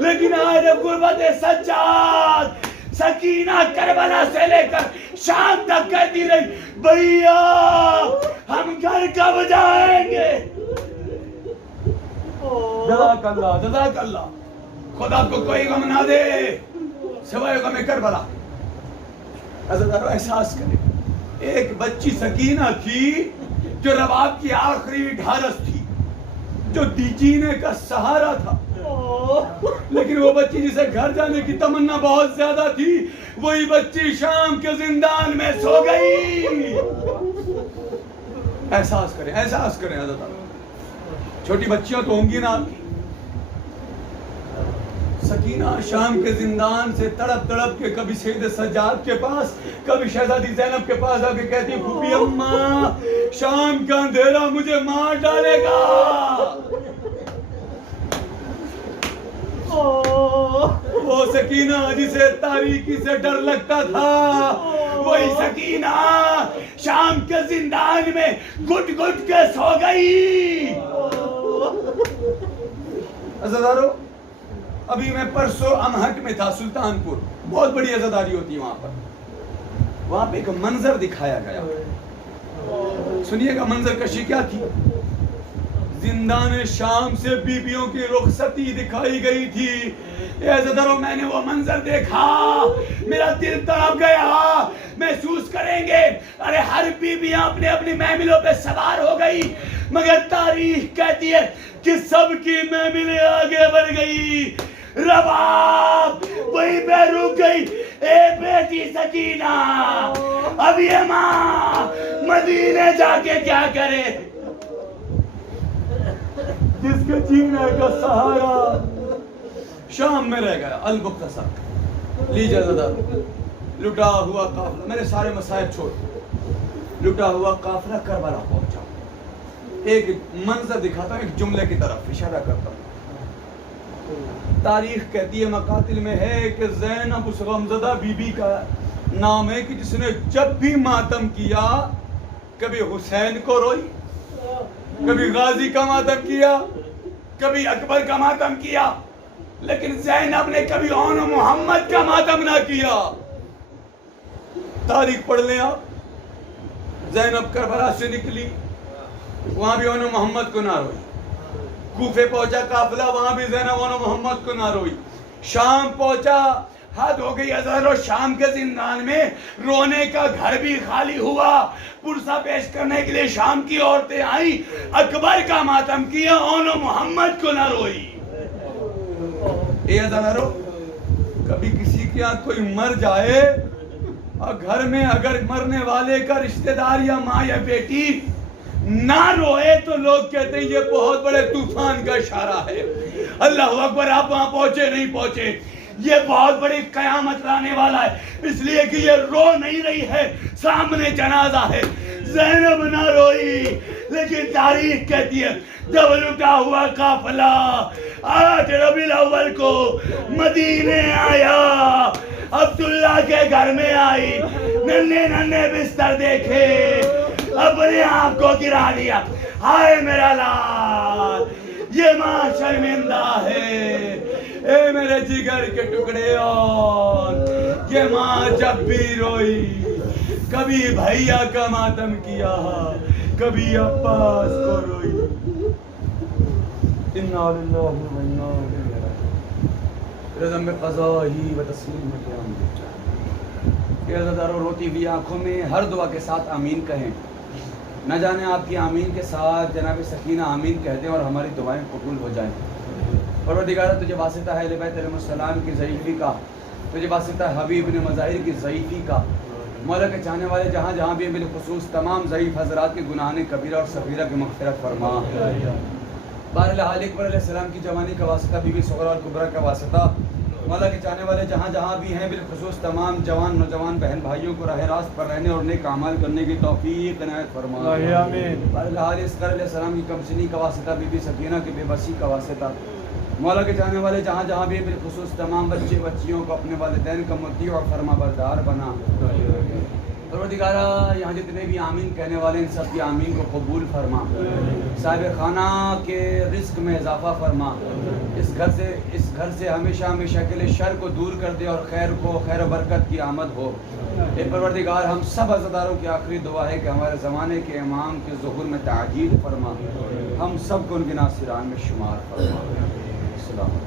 لیکن آج غربت سجاد سکینہ کربلا سے لے کر شام تک کہتی رہی بھیا ہم گھر کب جائیں گے۔ جزاک اللہ جزاک اللہ، خدا کو کوئی غم نہ دے سوائے غم کربلا۔ عزیزانو احساس کریں، ایک بچی سکینہ تھی جو رباب کی آخری ڈھارس تھی، جو جینے کا سہارا تھا، لیکن وہ بچی جسے گھر جانے کی تمنا بہت زیادہ تھی، وہی بچی شام کے زندان میں سو گئی۔ احساس کریں عزیزانو، چھوٹی بچیاں تو ہوں گی نا آپ کی۔ سکینہ شام کے زندان سے تڑپ تڑپ کے کبھی سید سجاد کے پاس، کبھی شہزادی زینب کے پاس آ کے کہتی پھوپھی اماں شام کا اندھیرا مجھے مار ڈالے گا۔ وہ سکینہ جسے تاریکی سے ڈر لگتا تھا، وہی سکینہ شام کے زندان میں گھٹ گھٹ کے سو گئی۔ عزیزانو ابھی میں پرسوں امہٹ میں تھا، سلطان پور، بہت بڑی عزاداری ہوتی ہے وہاں پہ ایک منظر دکھایا گیا، سنیے گا منظر کشی کیا تھی۔ زندان شام سے بیبیوں کی رخصتی دکھائی گئی تھی۔ اے عزیزانو میں نے وہ منظر دیکھا، میرا دل تڑپ گیا۔ محسوس کریں گے ارے ہر بیبیاں اپنے اپنی محملوں پہ سوار ہو گئی، مگر تاریخ کہتی ہے کہ سب کی محملیں آگے بڑھ گئی۔ رباب وہی پہ رک گئی۔ اے بیٹی سکینہ اب یہ ماں مدینے جا کے کیا کرے، جس کے جینے کا سہارا شام میں رہ گیا۔ المختصر لیجیے عزیزانو، لٹا ہوا قافلہ، میرے سارے مسائل چھوڑ، لٹا ہوا قافلہ کربلا پہنچا۔ ایک منظر دکھاتا ہوں، ایک جملے کی طرف اشارہ کرتا ہوں۔ تاریخ کہتی ہے مقاتل میں ہے کہ زینب اس غمزدہ بی بی کا نام ہے کہ جس نے جب بھی ماتم کیا، کبھی حسین کو روئی، کبھی غازی کا ماتم کیا، کبھی اکبر کا ماتم کیا، لیکن زینب نے کبھی اون محمد کا ماتم نہ کیا۔ تاریخ پڑھ لیں آپ، زینب کربلا سے نکلی، وہاں بھی اون محمد کو نہ روئی۔ کوفے پہنچا قافلہ، وہاں بھی زینب اون محمد کو نہ روئی۔ شام پہنچا، حد ہو گئی عزیزانو، شام کے زندان میں رونے کا گھر بھی خالی ہوا۔ پرسہ پیش کرنے کے لیے شام کی عورتیں آئیں، اکبر کا ماتم کیا، اون محمد کو نہ روئی۔ اے عزیزانو کبھی کسی کے یہاں کوئی مر جائے اور گھر میں اگر مرنے والے کا رشتہ دار یا ماں یا بیٹی نہ روئے تو لوگ کہتے ہیں یہ بہت بڑے طوفان کا اشارہ ہے۔ اللہ اکبر، آپ وہاں پہنچے نہیں پہنچے، یہ بہت بڑی قیامت لانے والا ہے، اس لیے کہ یہ رو نہیں رہی ہے، سامنے جنازہ ہے۔ زینب نہ روئی، لیکن تاریخ کہتی ہے جب لٹا ہوا قافلہ 8 ربیع الاول کو مدینے آیا، عبداللہ کے گھر میں آئی، ننھے ننھے بستر دیکھے، اپنے آپ کو گرا دیا، ہائے میرا لال، یہ ماں شرمندہ ہے۔ اے میرے جگر کے ٹکڑے، اور یہ ماں جب بھی روئی، کبھی بھیا کا ماتم کیا، کبھی عباس کو روئی۔ انا للہ و انا الیہ راجعون۔ رضم قضائی و تسلیم قیام کہ عزیزانو روتی ہوئی آنکھوں میں ہر دعا کے ساتھ آمین کہیں، نہ جانے آپ کی آمین کے ساتھ جناب سکینہ آمین کہہ دیں اور ہماری دعائیں قبول ہو جائیں۔ پروردگارہ تجھے واسطہ ہے اہل بیت علیہ السلام کی ضعیفی کا، تجھے واسطہ ہے حبیب نے مظاہر کی ضعیفی کا، مولا کے چاہنے والے جہاں جہاں بھی ہیں بالخصوص تمام ضعیف حضرات کے گناہان کبیرہ اور صغیرہ کی مغفرت فرما. بہرحال اکبر علیہ السلام کی جوانی کا واسطہ بی بی صغرا اور کبریٰ کا واسطہ مولا کے چاہنے والے جہاں جہاں بھی ہیں بالخصوص تمام جوان نوجوان بہن بھائیوں کو راہ راست پر رہنے اور نیک اعمال کرنے کی توفیق عنایت فرما. بہرحال اسقر علیہ السلام کی کمسنی کا واسطہ بی بی سکینہ کی بے بسی کا واسطہ مولا کے چاہنے والے جہاں جہاں بھی ہیں بالخصوص تمام بچے بچیوں کو اپنے والدین کا مطیع اور فرما بردار بنا. پروردگارہ یہاں جتنے بھی آمین کہنے والے ان سب کی آمین کو قبول فرما. صاحب خانہ کے رزق میں اضافہ فرما. اس گھر سے ہمیشہ ہمیشہ کے لیے شر کو دور کر دے اور خیر و برکت کی آمد ہو. اے پروردگار ہم سب عزاداروں کی آخری دعا ہے کہ ہمارے زمانے کے امام کے ظہور میں تعجیل فرما. ہم سب کو ان کے ناصران میں شمار فرما. السلام علیکم.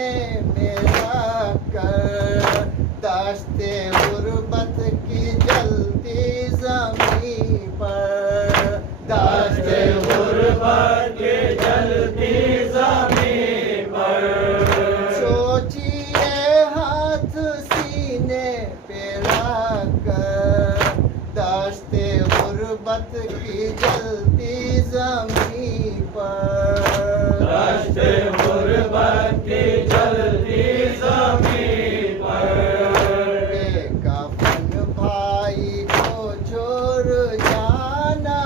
سینے میں رکھ کر داشتے غربت کی جلتی زمین پر داشتے غربت کی جلتی زمین پر سوچیے ہاتھ سینے پہ رکھ کر داشتے غربت کی جلتی زمین پر داشتے غربت کی جلتی زمین پر بے کفن بھائی کو چھوڑ جانا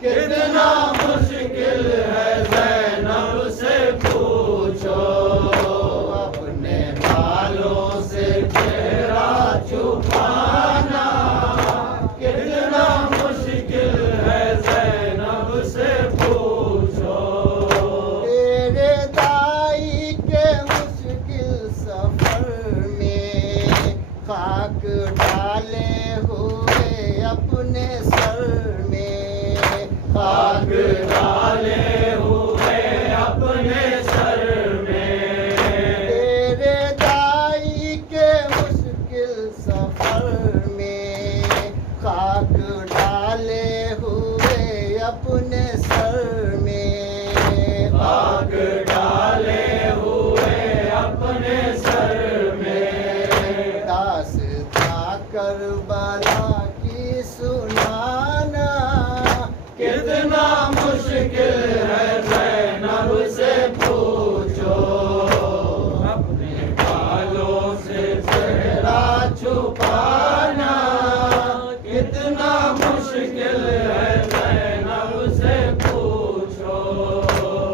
کتنا مشکل ہے زینب سے پوچھو اپنے بالوں سے چہرہ چھپانا کتنا مشکل ہے زینب سے پوچھو تیرے دائی کے مشکل سفر میں خاک ڈالے ہوئے اپنے سر میں خاک ڈالے ہوئے اپنے سر میں تیرے دائی کے مشکل سفر میں خاک ڈالے ہوئے اپنے سر میں خاک ڈالے ہوئے اپنے سر میں داستاں کربلا کی سنانا کتنا مشکل ہے زینب سے پوچھو اپنے بالوں سے چہرہ چھپانا کتنا مشکل ہے زینب سے پوچھو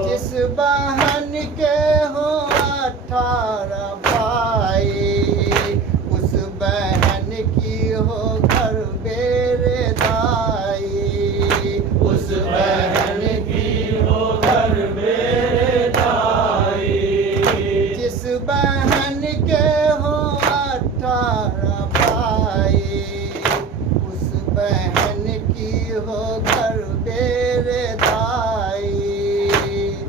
جس بہن کے ہو 18 بھائی اس بہن کی ہو گھر بیرے دائی اس بہن کی ہو گھر بیرے دائی جس بہن کے ہو 18 بھائی اس بہن کی ہو گھر بیرے دائی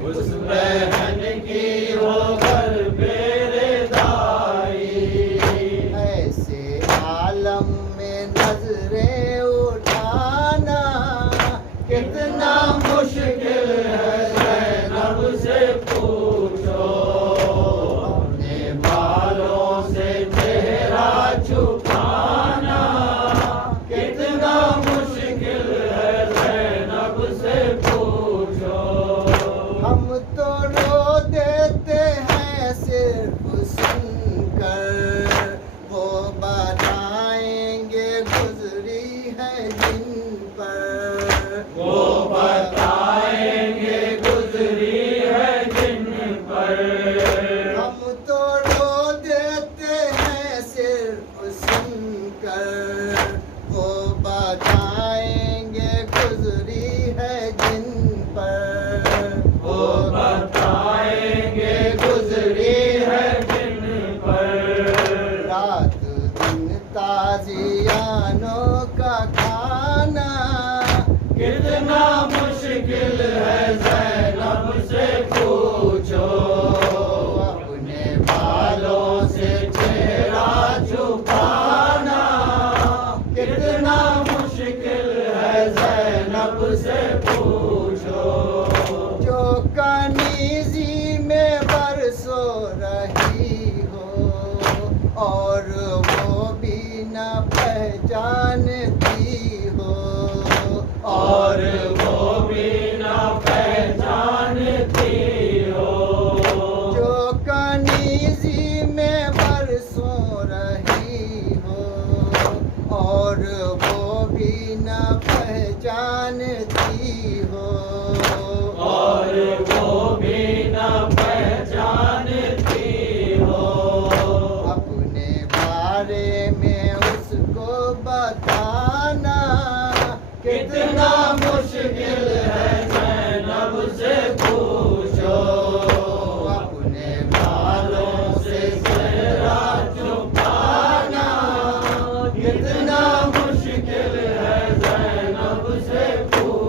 اس بہن کی ہو گھر بیرے دائی ایسے عالم میں نظریں اٹھانا کتنا مشکل ہے زینب سے پوچھو اپنے بالوں سے چہرہ چھپانا کتنا مشکل ہے زینب سے پوچھو ہم تو رو دیتے ہیں صرف سن کر وہ بتائیں گے گزری ہے جن پر وہ بتائیں گے گزری ہے جن پر ہم تو رو دیتے ہیں صرف سن کر وہ بتائیں گے گزری ہے جن پر وہ بتائیں گے گزری ہے جن پر رات دن تازیانوں کا کھانا کتنا مشکل ہے زینب سے پوچھو اپنے بالوں سے چہرہ چھپانا کتنا مشکل ہے زینب سے پوچھو جو کنیزی میں برسو رہی ہو اور وہ بھی نہ پہچانتی ہو اور وہ بھی نہ پہچانتی ہو جو کنیزی میں برسوں رہی ہو اور وہ بھی نہ پہچانتی ہو اور وہ بھی نہ پہچانتی ہو اپنے بارے میں اس کو بتانا کتنا مشکل ہے زینب سے پوچھو اپنے بالوں سے چہرہ چھپانا کتنا مشکل ہے زینب سے پوچھو